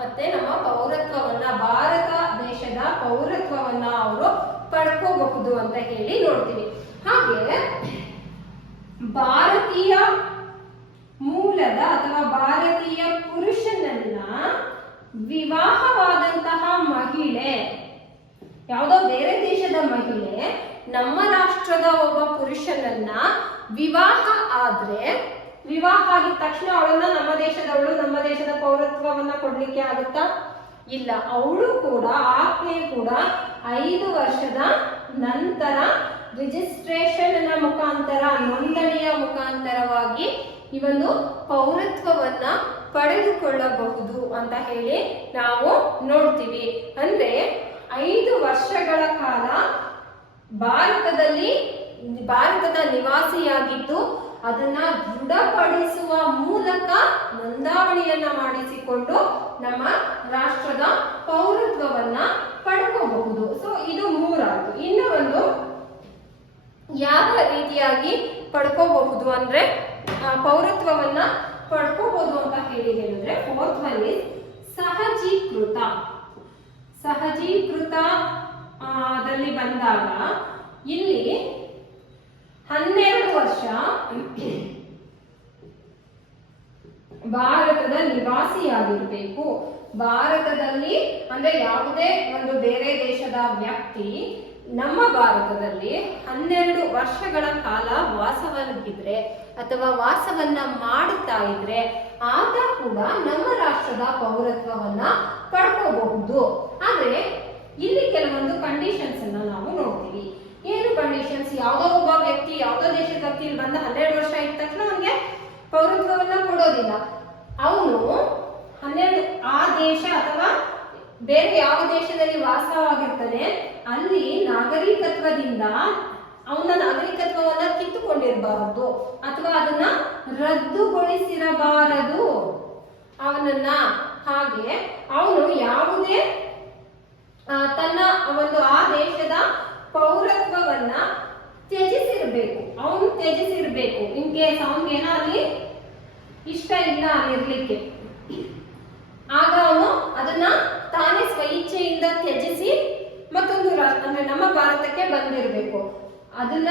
ಮತ್ತೆ ನಮ್ಮ ಪೌರತ್ವವನ್ನ, ಭಾರತ ದೇಶದ ಪೌರತ್ವವನ್ನ ಅವರು ಪಡ್ಕೋಬಹುದು ಅಂತ ಹೇಳಿ ನೋಡ್ತೀವಿ. ಹಾಗೆ ಭಾರತೀಯ ಮೂಲದ ಅಥವಾ ಭಾರತೀಯ ಪುರುಷನನ್ನ ವಿವಾಹವಾದಂತಹ ಮಹಿಳೆ, ಯಾವುದೋ ಬೇರೆ ದೇಶದ ಮಹಿಳೆ ನಮ್ಮ ರಾಷ್ಟ್ರದ ಒಬ್ಬ ಪುರುಷನನ್ನ ವಿವಾಹ ಆದ್ರೆ, ವಿವಾಹ ಆಗಿದ ತಕ್ಷಣ ಅವಳನ್ನ ನಮ್ಮ ದೇಶದವಳು, ನಮ್ಮ ದೇಶದ ಪೌರತ್ವವನ್ನ ಕೊಡ್ಲಿಕ್ಕೆ ಆಗುತ್ತಾ? ಇಲ್ಲ. ಅವಳು ಕೂಡ, ಆಕೆ ಕೂಡ 5 ವರ್ಷದ ನಂತರ ರಿಜಿಸ್ಟ್ರೇಷನ್ ಮುಖಾಂತರ, ನೋಂದಣಿಯ ಮುಖಾಂತರವಾಗಿ ಈ ಒಂದು ಪೌರತ್ವವನ್ನ ಪಡೆದುಕೊಳ್ಳಬಹುದು ಅಂತ ಹೇಳಿ ನಾವು ನೋಡ್ತೀವಿ. ಅಂದ್ರೆ 5 ವರ್ಷಗಳ ಕಾಲ ಭಾರತದ ನಿವಾಸಿಯಾಗಿದ್ದು ಅದನ್ನ ದೃಢಪಡಿಸುವ ಮೂಲಕ ನೋಂದಾವಣಿಯನ್ನ ಮಾಡಿಸಿಕೊಂಡು ನಮ್ಮ ರಾಷ್ಟ್ರದ ಪೌರತ್ವವನ್ನ ಪಡ್ಕೋಬಹುದು. ಸೊ ಇದು 3 ಆಯ್ತು. ಇನ್ನು ಒಂದು ಯಾವ ರೀತಿಯಾಗಿ ಪಡ್ಕೋಬಹುದು ಅಂದ್ರೆ, ಪೌರತ್ವವನ್ನ ಪಡ್ಕೋಬಹುದು ಅಂತ ಹೇಳಿದ್ರೆ, 4th one is ಸಹಜೀಕೃತ. ದಲ್ಲಿ ಬಂದಾಗ ಇಲ್ಲಿ 12 ವರ್ಷ ಭಾರತದ ನಿವಾಸಿಯಾಗಿರ್ಬೇಕು. ಭಾರತದಲ್ಲಿ ಅಂದ್ರೆ ಯಾವುದೇ ಒಂದು ಬೇರೆ ದೇಶದ ವ್ಯಕ್ತಿ ನಮ್ಮ ಭಾರತದಲ್ಲಿ 12 ವರ್ಷಗಳ ಕಾಲ ವಾಸವಾಗಿದ್ರೆ ಅಥವಾ ವಾಸವನ್ನ ಮಾಡುತ್ತಾ ಇದ್ರೆ ಆತ ಕೂಡ ನಮ್ಮ ರಾಷ್ಟ್ರದ ಪೌರತ್ವವನ್ನ ಪಡ್ಕೋಬಹುದು. ಆದ್ರೆ ಇಲ್ಲಿ ಕೆಲವೊಂದು ಕಂಡೀಷನ್ಸ್ ಅನ್ನ ನಾವು ನೋಡ್ತೀವಿ. ಏನು ಕಂಡೀಷನ್ಸ್? ಯಾವುದೋ ಒಬ್ಬ ವ್ಯಕ್ತಿ, ಯಾವುದೋ ದೇಶದ ವ್ಯಕ್ತಿ ಇಲ್ಲಿ ಬಂದ 12 ವರ್ಷ ಇದ್ದ ತಕ್ಷಣ ಅವನಿಗೆ ಪೌರತ್ವವನ್ನ ಕೊಡೋದಿಲ್ಲ. ಅವನು 12 ಆ ದೇಶ ಅಥವಾ ಬೇರೆ ಯಾವ ದೇಶದಲ್ಲಿ ವಾಸವಾಗಿರ್ತಾನೆ ಅಲ್ಲಿ ನಾಗರಿಕತ್ವದಿಂದ ಅವನ ನಾಗರಿಕತ್ವವನ್ನ ಕಿತ್ತುಕೊಂಡಿರಬಾರದು ಅಥವಾ ಅದನ್ನ ರದ್ದುಗೊಳಿಸಿರಬಾರದು ಅವನನ್ನ. ಹಾಗೆ ಅವನು ಯಾವುದೇ ತನ್ನ ಒಂದು ಆ ದೇಶದ ಪೌರತ್ವವನ್ನ ತ್ಯಜಿಸಿರ್ಬೇಕು. ಅವನು ತ್ಯಜಿಸಿರ್ಬೇಕು. ಇನ್ ಕೇಸ್ ಅವನಿಗೇನಾಗ್ಲಿ ಇಷ್ಟ ಇಲ್ಲ ಅಲ್ಲಿರ್ಲಿಕ್ಕೆ, ಆಗ ಅವನು ಅದನ್ನ ತಾನೇ ಸ್ವಇಚ್ಛೆಯಿಂದ ತ್ಯಜಿಸಿ ಮತ್ತೊಂದು ರಾಷ್ಟ್ರ ಅಂದ್ರೆ ನಮ್ಮ ಭಾರತಕ್ಕೆ ಬಂದಿರಬೇಕು. ಅದನ್ನ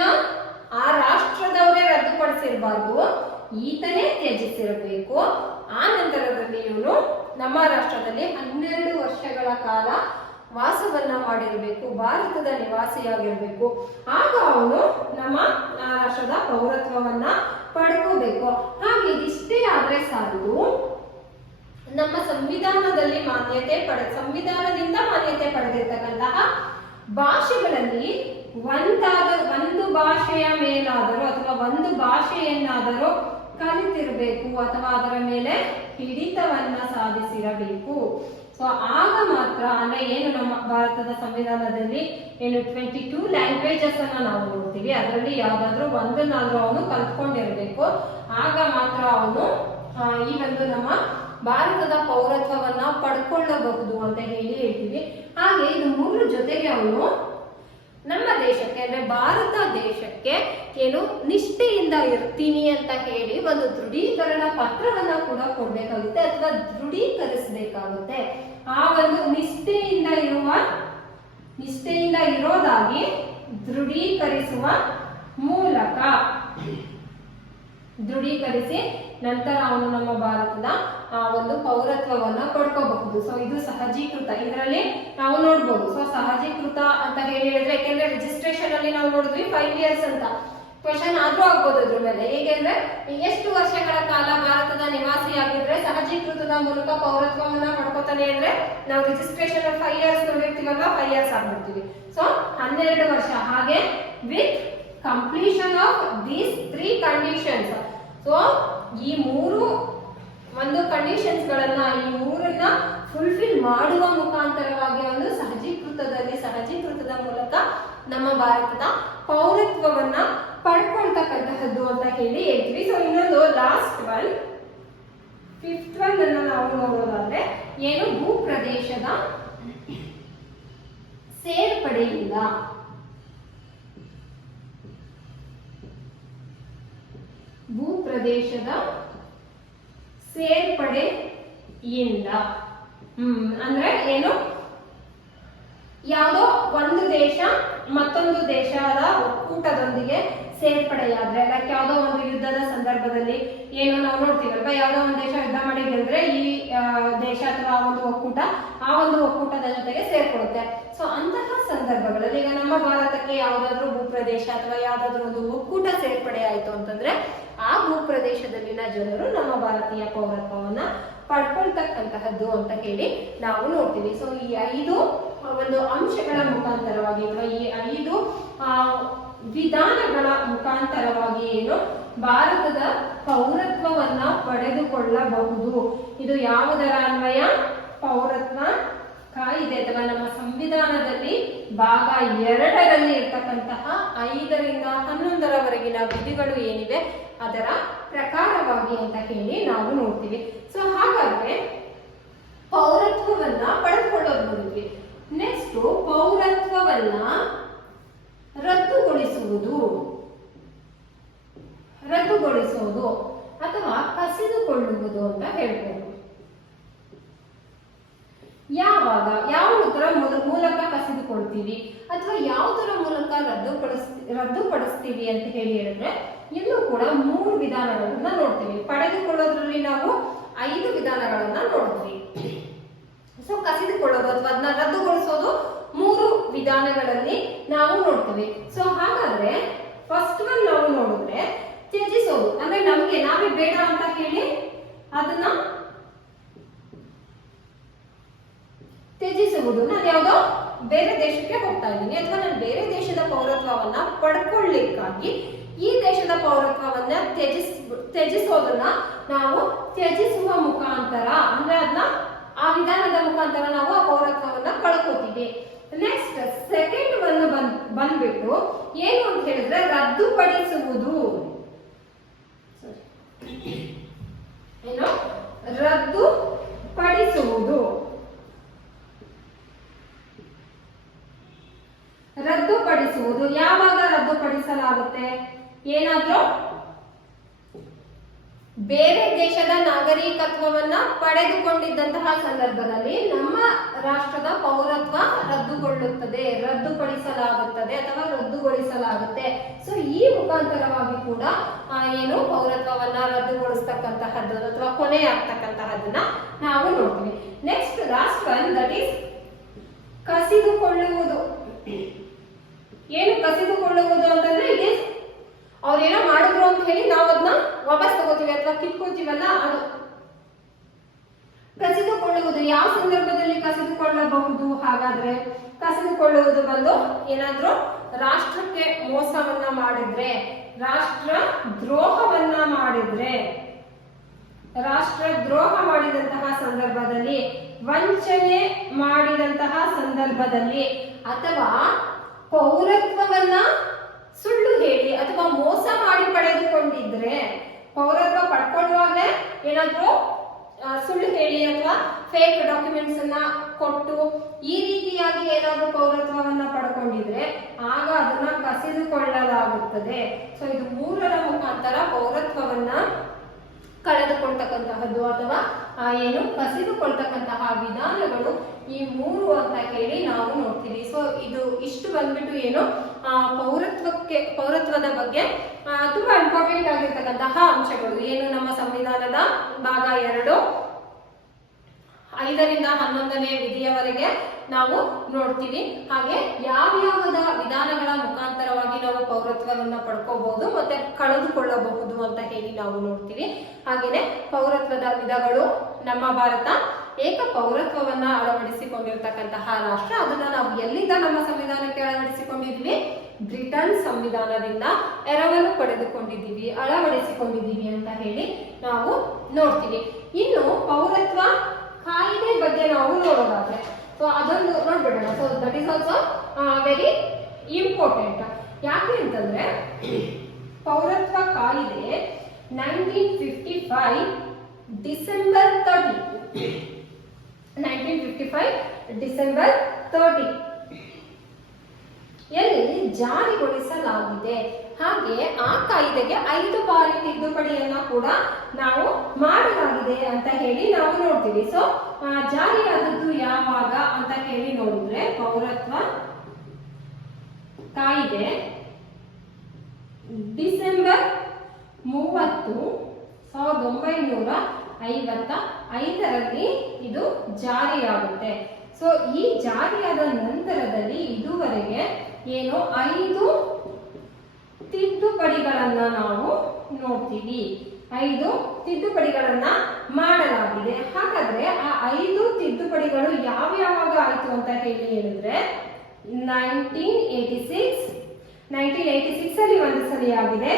ಆ ರಾಷ್ಟ್ರದವರೇ ರದ್ದುಪಡಿಸಿರಬಾರ್ದು, ಈತನೇ ತ್ಯಜಿಸಿರಬೇಕು. ಆ ನಂತರದಲ್ಲಿ ಇವನು ನಮ್ಮ ರಾಷ್ಟ್ರದಲ್ಲಿ 12 ವರ್ಷಗಳ ಕಾಲ ವಾಸವನ್ನ ಮಾಡಿರಬೇಕು, ಭಾರತದ ನಿವಾಸಿಯಾಗಿರ್ಬೇಕು. ಆಗ ಅವನು ನಮ್ಮ ರಾಷ್ಟ್ರದ ಪೌರತ್ವವನ್ನ ಪಡ್ಕೋಬೇಕು. ಹಾಗೆ ಇದಿಷ್ಟೇ ಆದ್ರೆ ಸಾಲದು. ನಮ್ಮ ಸಂವಿಧಾನದಿಂದ ಮಾನ್ಯತೆ ಪಡೆದಿರ್ತಕ್ಕಂತಹ ಭಾಷೆಗಳಲ್ಲಿ ಒಂದು ಭಾಷೆಯ ಮೇಲಾದರೂ ಅಥವಾ ಒಂದು ಭಾಷೆಯನ್ನಾದರೂ ಕಲಿತಿರಬೇಕು ಅಥವಾ ಅದರ ಮೇಲೆ ಹಿಡಿತವನ್ನ ಸಾಧಿಸಿರಬೇಕು. ಸೊ ಆಗ ಮಾತ್ರ, ಅಂದ್ರೆ ಏನು ನಮ್ಮ ಭಾರತದ ಸಂವಿಧಾನದಲ್ಲಿ ಏನು 22 ಲ್ಯಾಂಗ್ವೇಜಸ್ ಅನ್ನ ನಾವು ನೋಡ್ತೀವಿ, ಅದರಲ್ಲಿ ಯಾವ್ದಾದ್ರು ಒಂದನ್ನಾದ್ರೂ ಅವನು ಕಲ್ತ್ಕೊಂಡಿರ್ಬೇಕು. ಆಗ ಮಾತ್ರ ಅವನು ಈ ಒಂದು ನಮ್ಮ ಭಾರತದ ಪೌರತ್ವವನ್ನ ಪಡ್ಕೊಳ್ಳಬಹುದು ಅಂತ ಹೇಳಿ ಹೇಳ್ತೀವಿ. ಹಾಗೆ ಇದು 3 ಜೊತೆಗೆ ಅವನು ನಮ್ಮ ದೇಶಕ್ಕೆ ಅಂದ್ರೆ ಭಾರತ ದೇಶಕ್ಕೆ ಏನು ನಿಷ್ಠೆಯಿಂದ ಇರ್ತೀನಿ ಅಂತ ಹೇಳಿ ಒಂದು ದೃಢೀಕರಣ ಪತ್ರವನ್ನ ಕೂಡ ಕೊಡ್ಬೇಕಾಗುತ್ತೆ ಅಥವಾ ದೃಢೀಕರಿಸಬೇಕಾಗುತ್ತೆ. ಆ ಒಂದು ನಿಷ್ಠೆಯಿಂದ ಇರೋದಾಗಿ ದೃಢೀಕರಿಸುವ ಮೂಲಕ ದೃಢೀಕರಿಸಿ ನಂತರ ಅವನು ನಮ್ಮ ಭಾರತದ ಒಂದು ಪೌರತ್ವವನ್ನ ಪಡ್ಕೋಬಹುದು. ಸೊ ಇದು ಸಹಜೀಕೃತ. ಇದರಲ್ಲಿ ನಾವು ನೋಡ್ಬೋದು. ಸೊ ಸಹಜೀಕೃತ ಅಂತ ಹೇಳಿದ್ರೆ, ಯಾಕೆಂದ್ರೆ ರಿಜಿಸ್ಟ್ರೇಷನ್ ಅಲ್ಲಿ ನಾವು ನೋಡಿದ್ವಿ 5 years ಅಂತ. ಕ್ವೆಶನ್ ಆದ್ರೂ ಆಗ್ಬೋದು ಇದ್ರ ಮೇಲೆ. ಹೇಗೆಂದ್ರೆ ಎಷ್ಟು ವರ್ಷಗಳ ಕಾಲ ಭಾರತದ ನಿವಾಸಿಯಾಗಿದ್ರೆ ಸಹಜೀಕೃತದ ಮೂಲಕ ಪೌರತ್ವವನ್ನ ಪಡ್ಕೋತಾನೆ ಅಂದ್ರೆ ನಾವು ರಿಜಿಸ್ಟ್ರೇಷನ್ 5 years ನೋಡಿರ್ತೀವಲ್ಲ, 5 years ಆಗ್ಬಿಡ್ತೀವಿ. ಸೊ 12 ವರ್ಷ. ಹಾಗೆ with completion of these 3 conditions. So ಈ 3 ಒಂದು ಕಂಡೀಷನ್ಸ್ ಗಳನ್ನ, ಈ 3ನ್ನ ಫುಲ್ಫಿಲ್ ಮಾಡುವ ಮುಖಾಂತರವಾಗಿ ಒಂದು ಸಹಜೀಕೃತದ ಮೂಲಕ ನಮ್ಮ ಭಾರತದ ಪೌರತ್ವವನ್ನ ಪಡ್ಕೊಳ್ತಕ್ಕಂತಹದ್ದು ಅಂತ ಹೇಳಿ ಹೇಳ್ತೀವಿ. ಸೊ ಇನ್ನೊಂದು ಲಾಸ್ಟ್ ಒನ್, 5th one ಅನ್ನ ನಾವು ನೋಡೋದಾದ್ರೆ ಏನು, ಭೂಪ್ರದೇಶದ ಸೇರ್ಪಡೆಯಿಂದ. ಭೂಪ್ರದೇಶದ ಸೇರ್ಪಡೆಯಿಂದ ಅಂದ್ರೆ ಏನು, ಯಾವುದೋ ಒಂದು ದೇಶ ಮತ್ತೊಂದು ದೇಶದ ಒಕ್ಕೂಟದೊಂದಿಗೆ ಸೇರ್ಪಡೆಯಾದ್ರೆ, ಲೈಕ್ ಯಾವುದೋ ಒಂದು ಯುದ್ಧದ ಸಂದರ್ಭದಲ್ಲಿ ಏನು ನಾವು ನೋಡ್ತೀವಲ್ವಾ, ಯಾವುದೋ ಒಂದು ದೇಶ ಯುದ್ಧ ಮಾಡಿ ಗೆದ್ರೆ ಈ ದೇಶ ಅಥವಾ ಆ ಒಂದು ಒಕ್ಕೂಟದ ಜೊತೆಗೆ ಸೇರ್ಕೊಳ್ಳುತ್ತೆ. ಸೊ ಅಂತಹ ಸಂದರ್ಭಗಳಲ್ಲಿ ಈಗ ನಮ್ಮ ಭಾರತಕ್ಕೆ ಯಾವುದಾದ್ರೂ ಭೂಪ್ರದೇಶ ಅಥವಾ ಯಾವುದಾದ್ರೂ ಒಂದು ಒಕ್ಕೂಟ ಸೇರ್ಪಡೆ ಆಯ್ತು ಅಂತಂದ್ರೆ ಆ ಭೂಪ್ರದೇಶದಲ್ಲಿನ ಜನರು ನಮ್ಮ ಭಾರತೀಯ ಪೌರತ್ವವನ್ನ ಪಡ್ಕೊಳ್ತಕ್ಕಂತಹದ್ದು ಅಂತ ಹೇಳಿ ನಾವು ನೋಡ್ತೀವಿ. ಸೊ ಈ 5 ಒಂದು ಅಂಶಗಳ ಮುಖಾಂತರವಾಗಿ ಅಥವಾ ಈ 5 ವಿಧಾನಗಳ ಮುಖಾಂತರವಾಗಿ ಏನು ಭಾರತದ ಪೌರತ್ವವನ್ನ ಪಡೆದುಕೊಳ್ಳಬಹುದು. ಇದು ಯಾವುದರ ಅನ್ವಯ? ಪೌರತ್ವ ಕಾಯಿದೆ ಅಥವಾ ನಮ್ಮ ಸಂವಿಧಾನದಲ್ಲಿ ಭಾಗ 2ರಲ್ಲಿ ಇರ್ತಕ್ಕಂತಹ 5ರಿಂದ 11ರವರೆಗಿನ ವಿಧಿಗಳು ಏನಿವೆ ಅದರ ಪ್ರಕಾರವಾಗಿ ಅಂತ ಹೇಳಿ ನಾವು ನೋಡ್ತೀವಿ. ಸೊ ಹಾಗಾದ್ರೆ ಪೌರತ್ವವನ್ನ ಪಡೆದುಕೊಳ್ಳೋದು ನೋಡಿದ್ವಿ. ನೆಕ್ಸ್ಟ್ ಪೌರತ್ವವನ್ನ ರದ್ದುಗೊಳಿಸುವುದು ಅಥವಾ ಕಸಿದುಕೊಳ್ಳುವುದು ಅಂತ ಹೇಳ್ಬೋದು. ಯಾವಾಗ ಯಾವುದರ ಮೂಲಕ ಕಸಿದುಕೊಳ್ತೀವಿ ಅಥವಾ ಯಾವುದರ ಮೂಲಕ ರದ್ದುಪಡಿಸ್ತೀವಿ ಅಂತ ಹೇಳಿದ್ರೆ ಇಲ್ಲೂ ಕೂಡ 3 ವಿಧಾನಗಳನ್ನ ನೋಡ್ತೀವಿ. ಪಡೆದುಕೊಳ್ಳೋದ್ರಲ್ಲಿ ನಾವು 5 ವಿಧಾನಗಳನ್ನ ನೋಡ್ತೀವಿ. ಸೊ ಕಸಿದುಕೊಳ್ಳೋದು ಅಥವಾ ಅದನ್ನ ರದ್ದುಗೊಳಿಸೋದು 3 ವಿಧಾನಗಳಲ್ಲಿ ನಾವು ನೋಡ್ತೀವಿ. ಸೊ ಹಾಗಾದ್ರೆ ಫಸ್ಟ್ ಒನ್ ನಾವು ನೋಡಿದ್ರೆ ತ್ಯಜಿಸೋದು, ಅಂದ್ರೆ ನಮ್ಗೆ ನಾವೇ ಬೇಡ ಅಂತ ಹೇಳಿ ಅದನ್ನ ತ್ಯಜಿಸುವುದು. ನಾನು ಯಾವುದೋ ಬೇರೆ ದೇಶಕ್ಕೆ ಹೋಗ್ತಾ ಇದ್ದೀನಿ ಅಥವಾ ನಾನು ಬೇರೆ ದೇಶದ ಪೌರತ್ವವನ್ನ ಪಡ್ಕೊಳ್ಳಿಕ್ಕಾಗಿ ಈ ದೇಶದ ಪೌರತ್ವವನ್ನ ತ್ಯಜಿಸೋದನ್ನ ನಾವು ತ್ಯಜಿಸುವ ಮುಖಾಂತರ, ಅಂದ್ರೆ ಅದನ್ನ ಆ ವಿಧಾನದ ಮುಖಾಂತರ ನಾವು ಆ ಪೌರತ್ವವನ್ನ ಕಳ್ಕೋತೀವಿ. ನೆಕ್ಸ್ಟ್ ಸೆಕೆಂಡ್ ಒನ್ ಬಂದ್ಬಿಟ್ಟು ಏನು ಅಂತ ಹೇಳಿದ್ರೆ ರದ್ದುಪಡಿಸುವುದು. ಏನು? ರದ್ದುಪಡಿಸುವುದು. ಯಾವಾಗ ರದ್ದುಪಡಿಸಲಾಗುತ್ತೆ? ಏನಾದ್ರೂ ಬೇರೆ ದೇಶದ ನಾಗರಿಕತ್ವವನ್ನ ಪಡೆದುಕೊಂಡಿದ್ದಂತಹ ಸಂದರ್ಭದಲ್ಲಿ ನಮ್ಮ ರಾಷ್ಟ್ರದ ಪೌರತ್ವ ರದ್ದುಪಡಿಸಲಾಗುತ್ತದೆ ಅಥವಾ ರದ್ದುಗೊಳಿಸಲಾಗುತ್ತೆ. ಸೊ ಈ ಮುಖಾಂತರವಾಗಿ ಕೂಡ ಏನು ಪೌರತ್ವವನ್ನ ರದ್ದುಗೊಳಿಸ್ತಕ್ಕಂತಹದ್ದು ಅಥವಾ ಕೊನೆ ಆಗ್ತಕ್ಕಂತಹದನ್ನ ನಾವು ನೋಡ್ತೀವಿ. Next last one that is ಕಸಿದುಕೊಳ್ಳುವುದು. ಏನು ಕಸಿದುಕೊಳ್ಳುವುದು ಅಂತಂದ್ರೆ ಇದೆ ಅವ್ರೇನೋ ಮಾಡಿದ್ರು ಅಂತ ಹೇಳಿ ನಾವು ಅದನ್ನ ವಾಪಸ್ ತಗೋತೀವಿ ಅಥವಾ ಕಿತ್ಕೋತೀವಲ್ಲ, ಅದು ಕಸಿದುಕೊಳ್ಳುವುದು. ಯಾವ ಸಂದರ್ಭದಲ್ಲಿ ಕಸಿದುಕೊಳ್ಳಬಹುದು? ಹಾಗಾದ್ರೆ ಕಸಿದುಕೊಳ್ಳುವುದು ಬಂದು ಏನಾದ್ರೂ ರಾಷ್ಟ್ರಕ್ಕೆ ಮೋಸವನ್ನ ಮಾಡಿದ್ರೆ, ರಾಷ್ಟ್ರ ದ್ರೋಹ ಮಾಡಿದಂತಹ ಸಂದರ್ಭದಲ್ಲಿ, ವಂಚನೆ ಮಾಡಿದಂತಹ ಸಂದರ್ಭದಲ್ಲಿ, ಅಥವಾ ಪೌರತ್ವವನ್ನ ಸುಳ್ಳು ಹೇಳಿ ಅಥವಾ ಮೋಸ ಮಾಡಿ ಪಡೆದುಕೊಂಡಿದ್ರೆ, ಪೌರತ್ವ ಪಡ್ಕೊಳ್ಳುವಾಗಲೇ ಏನಾದ್ರೂ ಸುಳ್ಳು ಹೇಳಿ ಅಥವಾ ಫೇಕ್ ಡಾಕ್ಯುಮೆಂಟ್ಸ್ ಅನ್ನ ಕೊಟ್ಟು ಈ ರೀತಿಯಾಗಿ ಏನಾದ್ರೂ ಪೌರತ್ವವನ್ನ ಪಡ್ಕೊಂಡಿದ್ರೆ ಆಗ ಅದನ್ನ ಕಸಿದುಕೊಳ್ಳಲಾಗುತ್ತದೆ. ಸೊ ಇದು 3ರ ಮುಖಾಂತರ ಪೌರತ್ವವನ್ನ ಕಳೆದುಕೊಳ್ತಕ್ಕಂತಹದ್ದು ಅಥವಾ ಏನು ಕಸಿದುಕೊಳ್ತಕ್ಕಂತಹ ವಿಧಾನಗಳು ಈ 3 ಅಂತ ಹೇಳಿ ನಾವು ನೋಡ್ತೀವಿ. ಸೊ ಇಷ್ಟು ಬಂದ್ಬಿಟ್ಟು ಏನು ಪೌರತ್ವದ ಬಗ್ಗೆ ತುಂಬಾ ಇಂಪಾರ್ಟೆಂಟ್ ಆಗಿರ್ತಕ್ಕಂತಹ ಅಂಶಗಳು. ಏನು ನಮ್ಮ ಸಂವಿಧಾನದ ಭಾಗ 2 5ರಿಂದ 11ನೇ ವಿಧಿಯವರೆಗೆ ನಾವು ನೋಡ್ತೀವಿ. ಹಾಗೆ ಯಾವ್ಯಾವದ ವಿಧಾನಗಳ ಮುಖಾಂತರವಾಗಿ ನಾವು ಪೌರತ್ವವನ್ನ ಪಡ್ಕೋಬಹುದು ಮತ್ತೆ ಕಳೆದುಕೊಳ್ಳಬಹುದು ಅಂತ ಹೇಳಿ ನಾವು ನೋಡ್ತೀವಿ. ಹಾಗೇನೆ ಪೌರತ್ವದ ವಿಧಗಳು. ನಮ್ಮ ಭಾರತ ಏಕ ಪೌರತ್ವವನ್ನ ಅಳವಡಿಸಿಕೊಂಡಿರ್ತಕ್ಕಂತಹ ರಾಷ್ಟ್ರ. ಅದನ್ನ ನಾವು ಎಲ್ಲಿಂದ ನಮ್ಮ ಸಂವಿಧಾನಕ್ಕೆ ಅಳವಡಿಸಿಕೊಂಡಿದ್ವಿ? ಬ್ರಿಟನ್ ಸಂವಿಧಾನದಿಂದ ಎರವಲು ಪಡೆದುಕೊಂಡಿದ್ದೀವಿ, ಅಳವಡಿಸಿಕೊಂಡಿದ್ದೀವಿ ಅಂತ ಹೇಳಿ ನಾವು ನೋಡ್ತೀವಿ. ಇನ್ನು ಪೌರತ್ವ ಕಾಯ್ದೆ ಬಗ್ಗೆ ನಾವು ನೋಡೋದಾದ್ರೆ ಸೊ ಅದೊಂದು ನೋಡ್ಬಿಡೋಣ. So that is also very important. ಯಾಕೆ ಅಂತಂದ್ರೆ ಪೌರತ್ವ ಕಾಯ್ದೆ 1955 ಡಿಸೆಂಬರ್ 30 ಎಲ್ಲಿ ಜಾರಿಗೊಳಿಸಲಾಗಿದೆ. ಹಾಗೆ ಆ ಕಾಯ್ದೆಗೆ 5 ಬಾರಿ ತಿದ್ದುಪಡಿಯನ್ನ ಕೂಡ ನಾವು ಮಾಡಲಾಗಿದೆ ಅಂತ ಹೇಳಿ ನಾವು ನೋಡ್ತೀವಿ. ಸೊ ಜಾರಿಯಾದದ್ದು ಯಾವಾಗ ಅಂತ ಹೇಳಿ ನೋಡಿದ್ರೆ ಪೌರತ್ವ ಕಾಯ್ದೆ ಡಿಸೆಂಬರ್ 30, 1955ರಲ್ಲಿ ಇದು ಜಾರಿಯಾಗುತ್ತೆ. ಸೊ ಈ ಜಾರಿಯಾದ ನಂತರದಲ್ಲಿ ಇದುವರೆಗೆ ಏನು 5 ತಿದ್ದುಪಡಿಗಳನ್ನ ನಾವು ನೋಡ್ತೀವಿ. 5 ತಿದ್ದುಪಡಿಗಳನ್ನ ಮಾಡಲಾಗಿದೆ. ಹಾಗಾದ್ರೆ ಆ 5 ತಿದ್ದುಪಡಿಗಳು ಯಾವ್ಯಾವಾಗ ಆಯ್ತು ಅಂತ ಹೇಳಿದ್ರೆ 1986 ಅಲ್ಲಿ ಒಂದು ಸಲ ಆಗಿದೆ,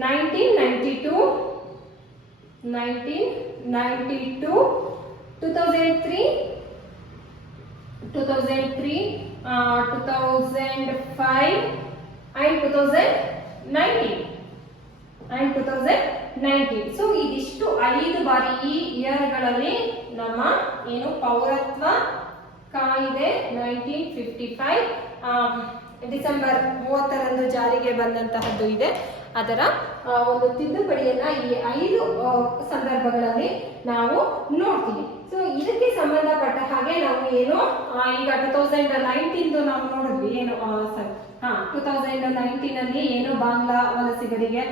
1992, 2003, 2005 and 2019. ಸೊ ಇದಿಷ್ಟು 5 ಬಾರಿ ಈ ಇಯರ್ಗಳಲ್ಲಿ ನಮ್ಮ ಏನು ಪೌರತ್ವ ಕಾಯ್ದೆ 1955 ಡಿಸೆಂಬರ್ 30ರಂದು ಜಾರಿಗೆ ಬಂದಂತಹದ್ದು ಇದೆ. ಅದರ ಒಂದು ತಿದ್ದುಪಡಿಯನ್ನ ಈ 5 ಸಂದರ್ಭಗಳಲ್ಲಿ ನಾವು ನೋಡ್ತೀವಿ. ಸೊ ಇದಕ್ಕೆ ಸಂಬಂಧಪಟ್ಟ ಹಾಗೆ ನಾವು ಏನು ಈಗ 2019 ನಾವು ನೋಡಿದ್ವಿ. ಏನು 2019 ಅಲ್ಲಿ ಏನು ಬಾಂಗ್ಲಾ ವಲಸಿಗರಿಗೆ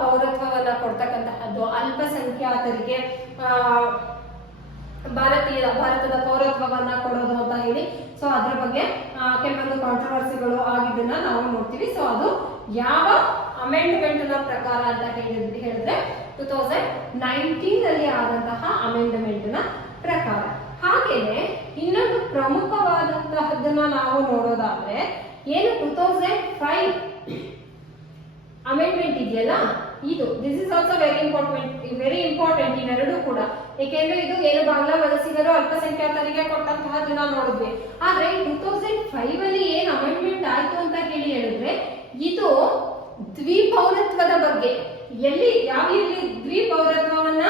ಪೌರತ್ವವನ್ನ ಕೊಡ್ತಕ್ಕಂತಹದ್ದು, ಅಲ್ಪಸಂಖ್ಯಾತರಿಗೆ ಭಾರತದ ಪೌರತ್ವವನ್ನ ಕೊಡೋದು ಅಂತ ಹೇಳಿ. ಸೊ ಅದ್ರ ಬಗ್ಗೆ ಕೆಲವೊಂದು ಕಾಂಟ್ರವರ್ಸಿಗಳು ಆಗಿದ್ದನ್ನ ನಾವು ನೋಡ್ತೀವಿ. ಸೊ ಅದು ಯಾವ ಅಮೆಂಡ್ಮೆಂಟ್ ನ ಪ್ರಕಾರ ಅಂತ ಹೇಳಿದ್ರೆ 2019 ಅಲ್ಲಿ ಆದಂತಹ ಅಮೆಂಡ್ಮೆಂಟ್ ನ ಪ್ರಕಾರ. ಹಾಗೇನೆ ಇನ್ನೊಂದು ಪ್ರಮುಖವಾದಂತಹದ್ದನ್ನ ನಾವು ನೋಡೋದಾದ್ರೆ ಏನು 2005 ಅಮೆಂಡ್ಮೆಂಟ್ ಇದೆಯಲ್ಲ, ಇದು this is also very important ಇವೆರಡೂ ಕೂಡ. ಏಕೆಂದ್ರೆ ಇದು ಏನು ಬಾಂಗ್ಲಾ ವಲಸಿಗರು ಅಲ್ಪಸಂಖ್ಯಾತರಿಗೆ ಕೊಟ್ಟಂತಹದ್ದು ನಾವು ನೋಡಿದ್ವಿ. ಆದ್ರೆ 2005 ಅಲ್ಲಿ ಏನ್ ಅಮೆಂಡ್ಮೆಂಟ್ ಆಯ್ತು ಅಂತ ಹೇಳಿದ್ರೆ ಇದು ದ್ವಿಪೌರತ್ವದ ಬಗ್ಗೆ, ಯಾವ ದ್ವಿಪೌರತ್ವವನ್ನ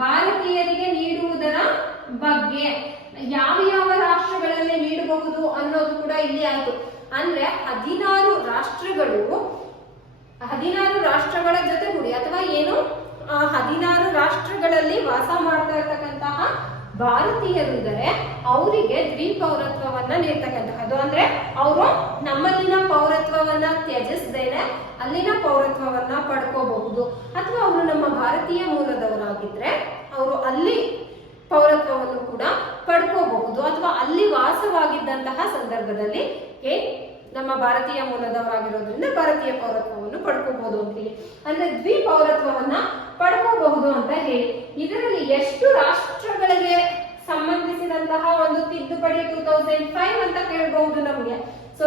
ಭಾರತೀಯರಿಗೆ ನೀಡುವುದರ ಬಗ್ಗೆ, ಯಾವ ರಾಷ್ಟ್ರಗಳಲ್ಲಿ ನೀಡಬಹುದು ಅನ್ನೋದು ಕೂಡ ಇಲ್ಲಿ ಆಯ್ತು. ಅಂದ್ರೆ 16 ರಾಷ್ಟ್ರಗಳ ಜೊತೆಗೂಡಿ ಅಥವಾ ಏನು 16 ರಾಷ್ಟ್ರಗಳಲ್ಲಿ ವಾಸ ಮಾಡ್ತಾ ಇರ್ತಕ್ಕಂತಹ ಭಾರತೀಯರು ಇದ್ದಾರೆ, ಅವರಿಗೆ ದ್ವಿಪೌರತ್ವವನ್ನ ನೀಡ್ತಕ್ಕಂತಹದ್ದು. ಅಂದ್ರೆ ಅವರು ನಮ್ಮಲ್ಲಿನ ಪೌರತ್ವವನ್ನ ತ್ಯಜಿಸದೇನೆ ಅಲ್ಲಿನ ಪೌರತ್ವವನ್ನ ಪಡ್ಕೋಬಹುದು. ಅಥವಾ ಅವರು ನಮ್ಮ ಭಾರತೀಯ ಮೂಲದವರಾಗಿದ್ರೆ ಅವರು ಅಲ್ಲಿ ಪೌರತ್ವವನ್ನು ಕೂಡ ಪಡ್ಕೋಬಹುದು. ಅಥವಾ ಅಲ್ಲಿ ವಾಸವಾಗಿದ್ದಂತಹ ಸಂದರ್ಭದಲ್ಲಿ ನಮ್ಮ ಭಾರತೀಯ ಮೂಲದವರಾಗಿರೋದ್ರಿಂದ ಭಾರತೀಯ ಪೌರತ್ವವನ್ನು ಪಡ್ಕೋಬಹುದು ಅಂತ ಹೇಳಿ, ಅಂದ್ರೆ ದ್ವಿಪೌರತ್ವವನ್ನ ಪಡ್ಕೋಬಹುದು ಅಂತ ಹೇಳಿ. ಇದರಲ್ಲಿ ಎಷ್ಟು ರಾಷ್ಟ್ರಗಳಿಗೆ ಸಂಬಂಧಿಸಿದಂತಹ ಒಂದು ತಿದ್ದುಪಡಿ 2005 ಅಂತ ಕೇಳಬಹುದು ನಮಗೆ. ಸೊ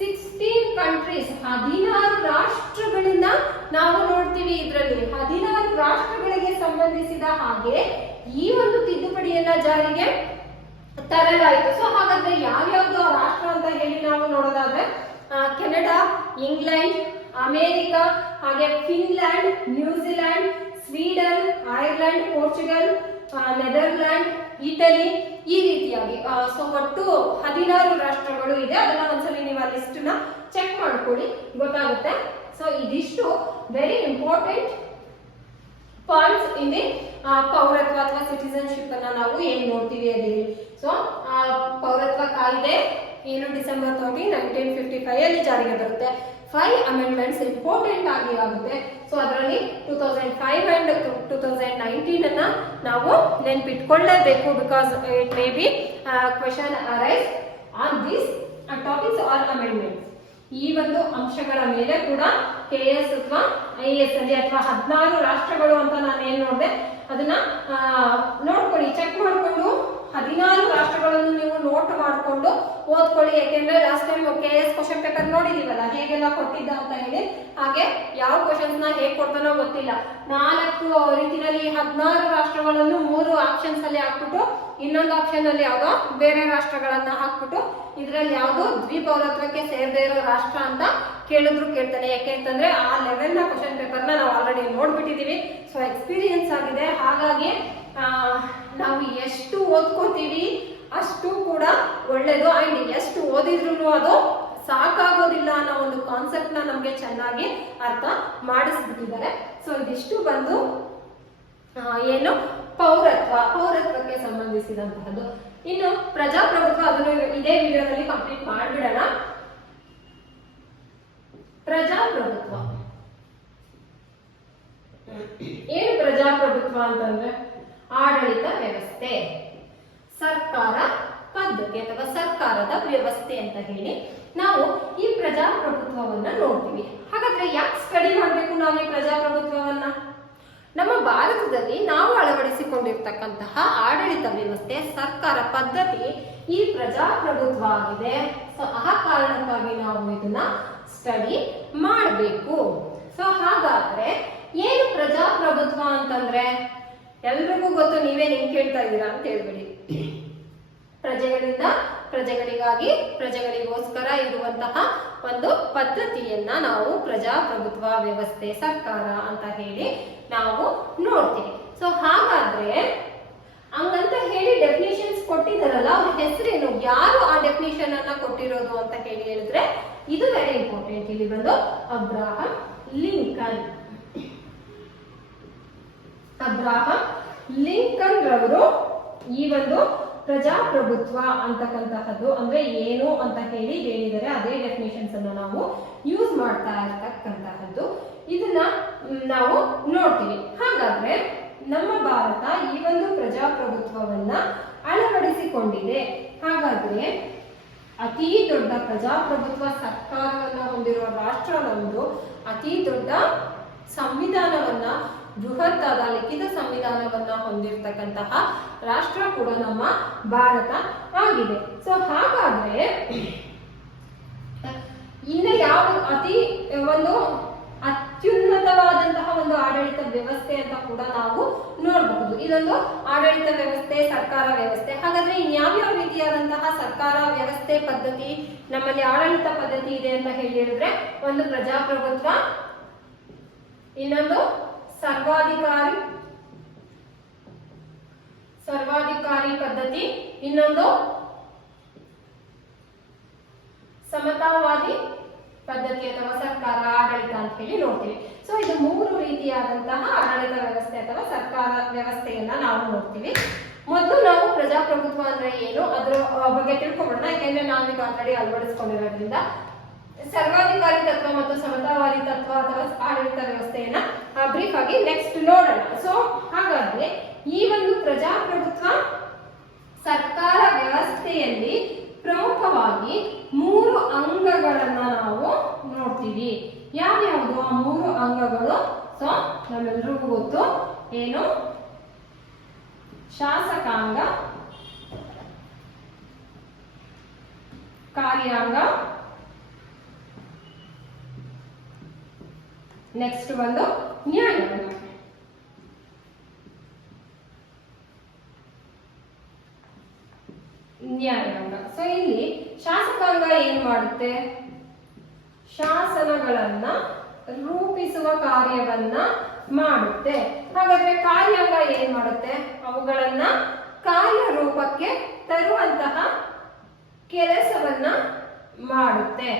16 ಕಂಟ್ರೀಸ್, 16 ರಾಷ್ಟ್ರಗಳಿಂದ ನಾವು ನೋಡ್ತೀವಿ. ಇದರಲ್ಲಿ 16 ರಾಷ್ಟ್ರಗಳಿಗೆ ಸಂಬಂಧಿಸಿದ ಹಾಗೆ ಈ ಒಂದು ತಿದ್ದುಪಡಿಯನ್ನ ಜಾರಿಗೆ ತರಲಾಯಿತು. ಸೊ ಹಾಗಾದ್ರೆ ಯಾವ್ಯಾವ್ದು ರಾಷ್ಟ್ರ ಅಂತ ಹೇಳಿ ನಾವು ನೋಡೋದಾದ್ರೆ ಕೆನಡಾ, ಇಂಗ್ಲೆಂಡ್, ಅಮೆರಿಕ, ಹಾಗೆ Finland, New Zealand, Sweden, Ireland, Portugal, Netherland, Italy, ಈ ರೀತಿಯಾಗಿ ಸೊ ಒಟ್ಟು 16 ರಾಷ್ಟ್ರಗಳು ಇದೆ. ಅದನ್ನ ಒಂದ್ಸಲಿ ನೀವು ಆ ಲಿಸ್ಟ್ ನ ಚೆಕ್ ಮಾಡ್ಕೊಳ್ಳಿ, ಗೊತ್ತಾಗುತ್ತೆ. ಸೊ ಇದಿಷ್ಟು very important points in the ಪೌರತ್ವ ಅಥವಾ ಸಿಟಿಸನ್ಶಿಪ್ ಅನ್ನ ನಾವು ಏನ್ ನೋಡ್ತೀವಿ ಅಲ್ಲಿ. ಸೊ ಪೌರತ್ವ ಕಾಯ್ದೆ ಏನು ಡಿಸೆಂಬರ್ 30, 1955 ಅಲ್ಲಿ ಜಾರಿಗೆ ಬರುತ್ತೆ. 5 ಅಮೆಂಡ್ಮೆಂಟ್ಸ್ ಇಂಪಾರ್ಟೆಂಟ್ ಆಗಿ ಆಗುತ್ತೆ. ಸೊ ಅದರಲ್ಲಿ 2005 ಅಂಡ್ 2019 ಅನ್ನ ನಾವು ನೆನ್ಪಿಟ್ಕೊಳ್ಳೇಬೇಕು. Because it may be question arise on this topics or amendments. ಈ ಒಂದು ಅಂಶಗಳ ಮೇಲೆ ಕೂಡ KS ಅಥವಾ IAS ಅಲ್ಲಿ ಅಥವಾ 16 ರಾಷ್ಟ್ರಗಳು ಅಂತ ನಾನು ಏನ್ ನೋಡಿದೆ ಅದನ್ನ ನೋಡ್ಕೊಳ್ಳಿ, ಚೆಕ್ ಮಾಡ್ಕೊಂಡು 16 ರಾಷ್ಟ್ರಗಳನ್ನು ನೀವು ನೋಟ್ ಮಾಡ್ಕೊಂಡು ಓದ್ಕೊಳ್ಳಿ. ಯಾಕೆಂದ್ರೆ last time KS question paper ನೋಡಿದೀವಲ್ಲ ಹೇಗೆಲ್ಲ ಕೊಟ್ಟಿದ್ದ ಅಂತ ಹೇಳಿ. ಹಾಗೆ ಯಾವ ಕ್ವಶನ್ಸ್ ನ ಹೇಗ್ ಕೊಡ್ತಾನೋ ಗೊತ್ತಿಲ್ಲ. 4 ರೀತಿಯಲ್ಲಿ 16 ರಾಷ್ಟ್ರಗಳನ್ನು 3 ಆಪ್ಷನ್ಸ್ ಅಲ್ಲಿ ಹಾಕ್ಬಿಟ್ಟು ಇನ್ನೊಂದು ಆಪ್ಷನ್ ಅಲ್ಲಿ ಯಾವ್ದೋ ಬೇರೆ ರಾಷ್ಟ್ರಗಳನ್ನ ಹಾಕ್ಬಿಟ್ಟು ಇದ್ರಲ್ಲಿ ಯಾವ್ದು ದ್ವಿಪೌರತ್ವಕ್ಕೆ ಸೇರದೇ ಇರೋ ರಾಷ್ಟ್ರ ಅಂತ ಕೇಳ್ತಾನೆ. ಯಾಕೆಂತಂದ್ರೆ ಆ ಲೆವೆಲ್ ನ ಕ್ವಶನ್ ಪೇಪರ್ ನ ನಾವು ಆಲ್ರೆಡಿ ನೋಡ್ಬಿಟ್ಟಿದೀವಿ. ಸೊ ಎಕ್ಸ್ಪೀರಿಯನ್ಸ್ ಆಗಿದೆ. ಹಾಗಾಗಿ ನಾವು ಎಷ್ಟು ಓದ್ಕೋತೀವಿ ಅಷ್ಟು ಕೂಡ ಒಳ್ಳೇದು. ಅಂಡ್ ಎಷ್ಟು ಓದಿದ್ರು ಅದು ಸಾಕಾಗೋದಿಲ್ಲ ಅನ್ನೋ ಒಂದು ಕಾನ್ಸೆಪ್ಟ್ ನ ನಮ್ಗೆ ಚೆನ್ನಾಗಿ ಅರ್ಥ ಮಾಡಿಸ್ಬಿಟ್ಟಿದ್ದಾರೆ. ಸೊ ಇದಿಷ್ಟು ಬಂದು ಏನು ಪೌರತ್ವಕ್ಕೆ ಸಂಬಂಧಿಸಿದಂತಹದ್ದು. ಇನ್ನು ಪ್ರಜಾಪ್ರಭುತ್ವ, ಅದನ್ನು ಇದೇ ವಿಡಿಯೋದಲ್ಲಿ ಕಂಪ್ಲೀಟ್ ಮಾಡ್ಬಿಡೋಣ. ಪ್ರಜಾಪ್ರಭುತ್ವ ಏನು? ಪ್ರಜಾಪ್ರಭುತ್ವ ಅಂತಂದ್ರೆ ಆಡಳಿತ ವ್ಯವಸ್ಥೆ, ಸರ್ಕಾರ ಪದ್ಧತಿ ಅಥವಾ ಸರ್ಕಾರದ ವ್ಯವಸ್ಥೆ ಅಂತ ಹೇಳಿ ನಾವು ಈ ಪ್ರಜಾಪ್ರಭುತ್ವವನ್ನ ನೋಡ್ತೀವಿ. ಹಾಗಾದ್ರೆ ಯಾಕೆ ಸ್ಟಡಿ ಮಾಡ್ಬೇಕು ನಾವು ಈ ಪ್ರಜಾಪ್ರಭುತ್ವವನ್ನ? ನಮ್ಮ ಭಾರತದಲ್ಲಿ ನಾವು ಅಳವಡಿಸಿಕೊಂಡಿರ್ತಕ್ಕಂತಹ ಆಡಳಿತ ವ್ಯವಸ್ಥೆ, ಸರ್ಕಾರ ಪದ್ಧತಿ ಈ ಪ್ರಜಾಪ್ರಭುತ್ವ ಆಗಿದೆ. ಸೊ ಆ ಕಾರಣಕ್ಕಾಗಿ ನಾವು ಇದನ್ನ ಸ್ಟಡಿ ಮಾಡಬೇಕು. ಸೊ ಹಾಗಾದ್ರೆ ಏನು ಪ್ರಜಾಪ್ರಭುತ್ವ ಅಂತಂದ್ರೆ? ಎಲ್ರಿಗೂ ಗೊತ್ತು, ನೀವೇ ನಿಂಗೆ ಕೇಳ್ತಾ ಇದ್ದೀರಾ ಅಂತ ಹೇಳ್ಬೇಡಿ. ಪ್ರಜೆಗಳಿಂದ ಪ್ರಜೆಗಳಿಗಾಗಿ ಪ್ರಜೆಗಳಿಗೋಸ್ಕರ ಇರುವಂತಹ ಒಂದು ಪದ್ಧತಿಯನ್ನ ನಾವು ಪ್ರಜಾಪ್ರಭುತ್ವ ವ್ಯವಸ್ಥೆ, ಸರ್ಕಾರ ಅಂತ ಹೇಳಿ ನಾವು ನೋಡ್ತೀವಿ. ಸೊ ಹಾಗಾದ್ರೆ ಹಂಗಂತ ಹೇಳಿ ಡೆಫಿನಿಷನ್ಸ್ ಕೊಟ್ಟಿದಾರಲ್ಲ, ಅವ್ರ ಹೆಸರೇನು, ಯಾರು ಆ ಡೆಫಿನಿಷನ್ ಅನ್ನ ಕೊಟ್ಟಿರೋದು ಅಂತ ಹೇಳಿ ಹೇಳಿದ್ರೆ ಇದು ವೆರಿ ಇಂಪಾರ್ಟೆಂಟ್. ಇಲ್ಲಿ ಬಂದು ಅಬ್ರಹಾಂ ಲಿಂಕನ್ ರವರು ಈ ಒಂದು ಪ್ರಜಾಪ್ರಭುತ್ವ ಅಂತಕ್ಕಂತಹದ್ದು ಅಂದ್ರೆ ಏನು ಅಂತ ಹೇಳಿ ಹೇಳಿದರೆ ಅದೇ ಡೆಫಿನೇಷನ್ಸ್ ಅನ್ನ ನಾವು ಯೂಸ್ ಮಾಡ್ತಾ ಇರ್ತಕ್ಕಂತಹದ್ದು. ಇದನ್ನ ನಾವು ನೋಡ್ತೀವಿ. ಹಾಗಾದ್ರೆ ನಮ್ಮ ಭಾರತ ಈ ಒಂದು ಪ್ರಜಾಪ್ರಭುತ್ವವನ್ನ ಅಳವಡಿಸಿಕೊಂಡಿದೆ. ಹಾಗಾದ್ರೆ ಅತಿ ದೊಡ್ಡ ಪ್ರಜಾಪ್ರಭುತ್ವ ಸರ್ಕಾರವನ್ನ ಹೊಂದಿರುವ ರಾಷ್ಟ್ರ ನಮ್ದು. ಅತಿ ದೊಡ್ಡ ಸಂವಿಧಾನವನ್ನ, ಬೃಹತ್ತಾದ ಲಿಖಿತ ಸಂವಿಧಾನವನ್ನ ಹೊಂದಿರತಕ್ಕಂತಹ ರಾಷ್ಟ್ರ ಕೂಡ ನಮ್ಮ ಭಾರತ ಆಗಿದೆ. ಸೊ ಹಾಗಾದ್ರೆ ಇನ್ನು ಯಾವ ಒಂದು ಅತ್ಯುನ್ನತವಾದಂತಹ ಒಂದು ಆಡಳಿತ ವ್ಯವಸ್ಥೆ ಅಂತ ಕೂಡ ನಾವು ನೋಡಬಹುದು. ಇದೊಂದು ಆಡಳಿತ ವ್ಯವಸ್ಥೆ, ಸರ್ಕಾರ ವ್ಯವಸ್ಥೆ. ಹಾಗಾದ್ರೆ ಇನ್ಯಾವ್ಯಾವ ರೀತಿಯಾದಂತಹ ಸರ್ಕಾರ ವ್ಯವಸ್ಥೆ ಪದ್ಧತಿ ನಮ್ಮಲ್ಲಿ ಆಡಳಿತ ಪದ್ಧತಿ ಇದೆ ಅಂತ ಹೇಳಿದ್ರೆ, ಒಂದು ಪ್ರಜಾಪ್ರಭುತ್ವ, ಇನ್ನೊಂದು ಸರ್ವಾಧಿಕಾರಿ ಪದ್ಧತಿ, ಇನ್ನೊಂದು ಸಮತಾವಾದಿ ಪದ್ಧತಿ ಅಥವಾ ಸರ್ಕಾರ ಆಡಳಿತ ಅಂತ ಹೇಳಿ ನೋಡ್ತೀವಿ. ಸೊ ಇದು ಮೂರು ರೀತಿಯಾದಂತಹ ಆಡಳಿತ ವ್ಯವಸ್ಥೆ ಅಥವಾ ಸರ್ಕಾರ ವ್ಯವಸ್ಥೆಯನ್ನ ನಾವು ನೋಡ್ತೀವಿ. ಮೊದಲು ನಾವು ಪ್ರಜಾಪ್ರಭುತ್ವ ಅಂದ್ರೆ ಏನು ಅದರ ಬಗ್ಗೆ ತಿಳ್ಕೊಂಡ್ಬಿಡೋಣ. ಯಾಕೆಂದ್ರೆ ನಾವೀಗ ಆಲ್ರೆಡಿ ಅಳವಡಿಸ್ಕೊಂಡಿರೋದ್ರಿಂದ ಸರ್ವಾಧಿಕಾರಿ ತತ್ವ ಮತ್ತು ಸಮತಾವಾದಿ ತತ್ವ ಅಥವಾ ಆಡಳಿತ ವ್ಯವಸ್ಥೆಯನ್ನ ಬ್ರೀಫ್ ಆಗಿ ನೆಕ್ಸ್ಟ್ ನೋಡೋಣ. ಸೊ ಹಾಗಾದ್ರೆ ಈ ಒಂದು ಪ್ರಜಾಪ್ರಭುತ್ವ ಸರ್ಕಾರ ವ್ಯವಸ್ಥೆಯಲ್ಲಿ ಪ್ರಮುಖವಾಗಿ 3 ಅಂಗಗಳನ್ನ ನಾವು ನೋಡ್ತೀವಿ. ಯಾವ್ಯಾವುದು ಆ 3 ಅಂಗಗಳು? ಸೊ ನಮ್ಮೆಲ್ರಿಗೂ ಗೊತ್ತು ಏನು? ಶಾಸಕಾಂಗ, ಕಾರ್ಯಾಂಗ, ನೆಕ್ಸ್ಟ್ ಬಂದು ನ್ಯಾಯಾಂಗ. ಸೊ ಇಲ್ಲಿ ಶಾಸಕಾಂಗ ಏನ್ ಮಾಡುತ್ತೆ? ಶಾಸನಗಳನ್ನ ರೂಪಿಸುವ ಕಾರ್ಯವನ್ನ ಮಾಡುತ್ತೆ. ಹಾಗಾದ್ರೆ ಕಾರ್ಯಾಂಗ ಏನ್ ಮಾಡುತ್ತೆ? ಅವುಗಳನ್ನ ಕಾರ್ಯರೂಪಕ್ಕೆ ತರುವಂತಹ ಕೆಲಸವನ್ನ ಮಾಡುತ್ತೆ.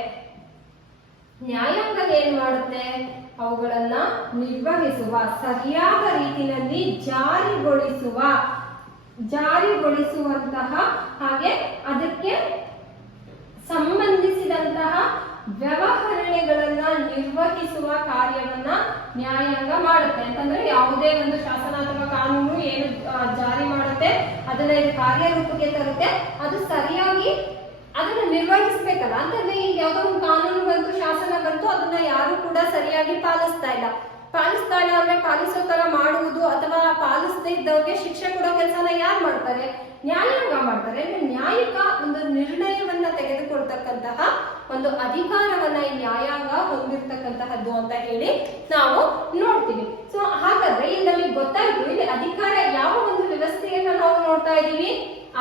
ನ್ಯಾಯಾಂಗ ಏನ್ ಮಾಡುತ್ತೆ? ಅವುಗಳನ್ನ ನಿರ್ವಹಿಸುವ, ಸರಿಯಾದ ರೀತಿಯಲ್ಲಿ ಜಾರಿಗೊಳಿಸುವಂತಹ ಹಾಗೆ ಅದಕ್ಕೆ ಸಂಬಂಧಿಸಿದಂತಹ ವ್ಯವಹರಣೆಗಳನ್ನ ನಿರ್ವಹಿಸುವ ಕಾರ್ಯವನ್ನ ನ್ಯಾಯಾಂಗ ಮಾಡುತ್ತೆ. ಅಂತಂದ್ರೆ ಯಾವುದೇ ಒಂದು ಶಾಸನ ಅಥವಾ ಕಾನೂನು ಏನು ಜಾರಿ ಮಾಡುತ್ತೆ ಅದನ್ನ ಕಾರ್ಯರೂಪಕ್ಕೆ ತರುತ್ತೆ, ಅದು ಸರಿಯಾಗಿ ಅದನ್ನ ನಿರ್ವಹಿಸ್ಬೇಕಲ್ಲ. ಅಂತಂದ್ರೆ ಈಗ ಯಾವ್ದೋ ಒಂದು ಕಾನೂನು ಬಂತು, ಶಾಸನ ಬಂತು, ಅದನ್ನ ಯಾರು ಕೂಡ ಸರಿಯಾಗಿ ಪಾಲಿಸ್ತಾ ಇಲ್ಲ ಅಂದ್ರೆ ಪಾಲಿಸೋ ತರ ಮಾಡುವುದು ಅಥವಾ ಪಾಲಿಸದೇ ಇದ್ದವ್ರಿಗೆ ಶಿಕ್ಷೆ ಕೊಡೋ ಕೆಲಸನ ಯಾರು ಮಾಡ್ತಾರೆ? ನ್ಯಾಯಾಂಗ ಮಾಡ್ತಾರೆ. ನ್ಯಾಯಿಕ ಒಂದು ನಿರ್ಣಯವನ್ನ ತೆಗೆದುಕೊಳ್ತಕ್ಕಂತಹ ಒಂದು ಅಧಿಕಾರವನ್ನ ಈ ನ್ಯಾಯಾಂಗ ಹೊಂದಿರತಕ್ಕಂತಹದ್ದು ಅಂತ ಹೇಳಿ ನಾವು ನೋಡ್ತೀವಿ. ಸೊ ಹಾಗಾದ್ರೆ ಇಲ್ಲಿ ನಮಗೆ ಗೊತ್ತಾಯ್ತು, ಇಲ್ಲಿ ಅಧಿಕಾರ ಯಾವ ಒಂದು ವ್ಯವಸ್ಥೆಯನ್ನ ನಾವು ನೋಡ್ತಾ ಇದ್ದೀವಿ?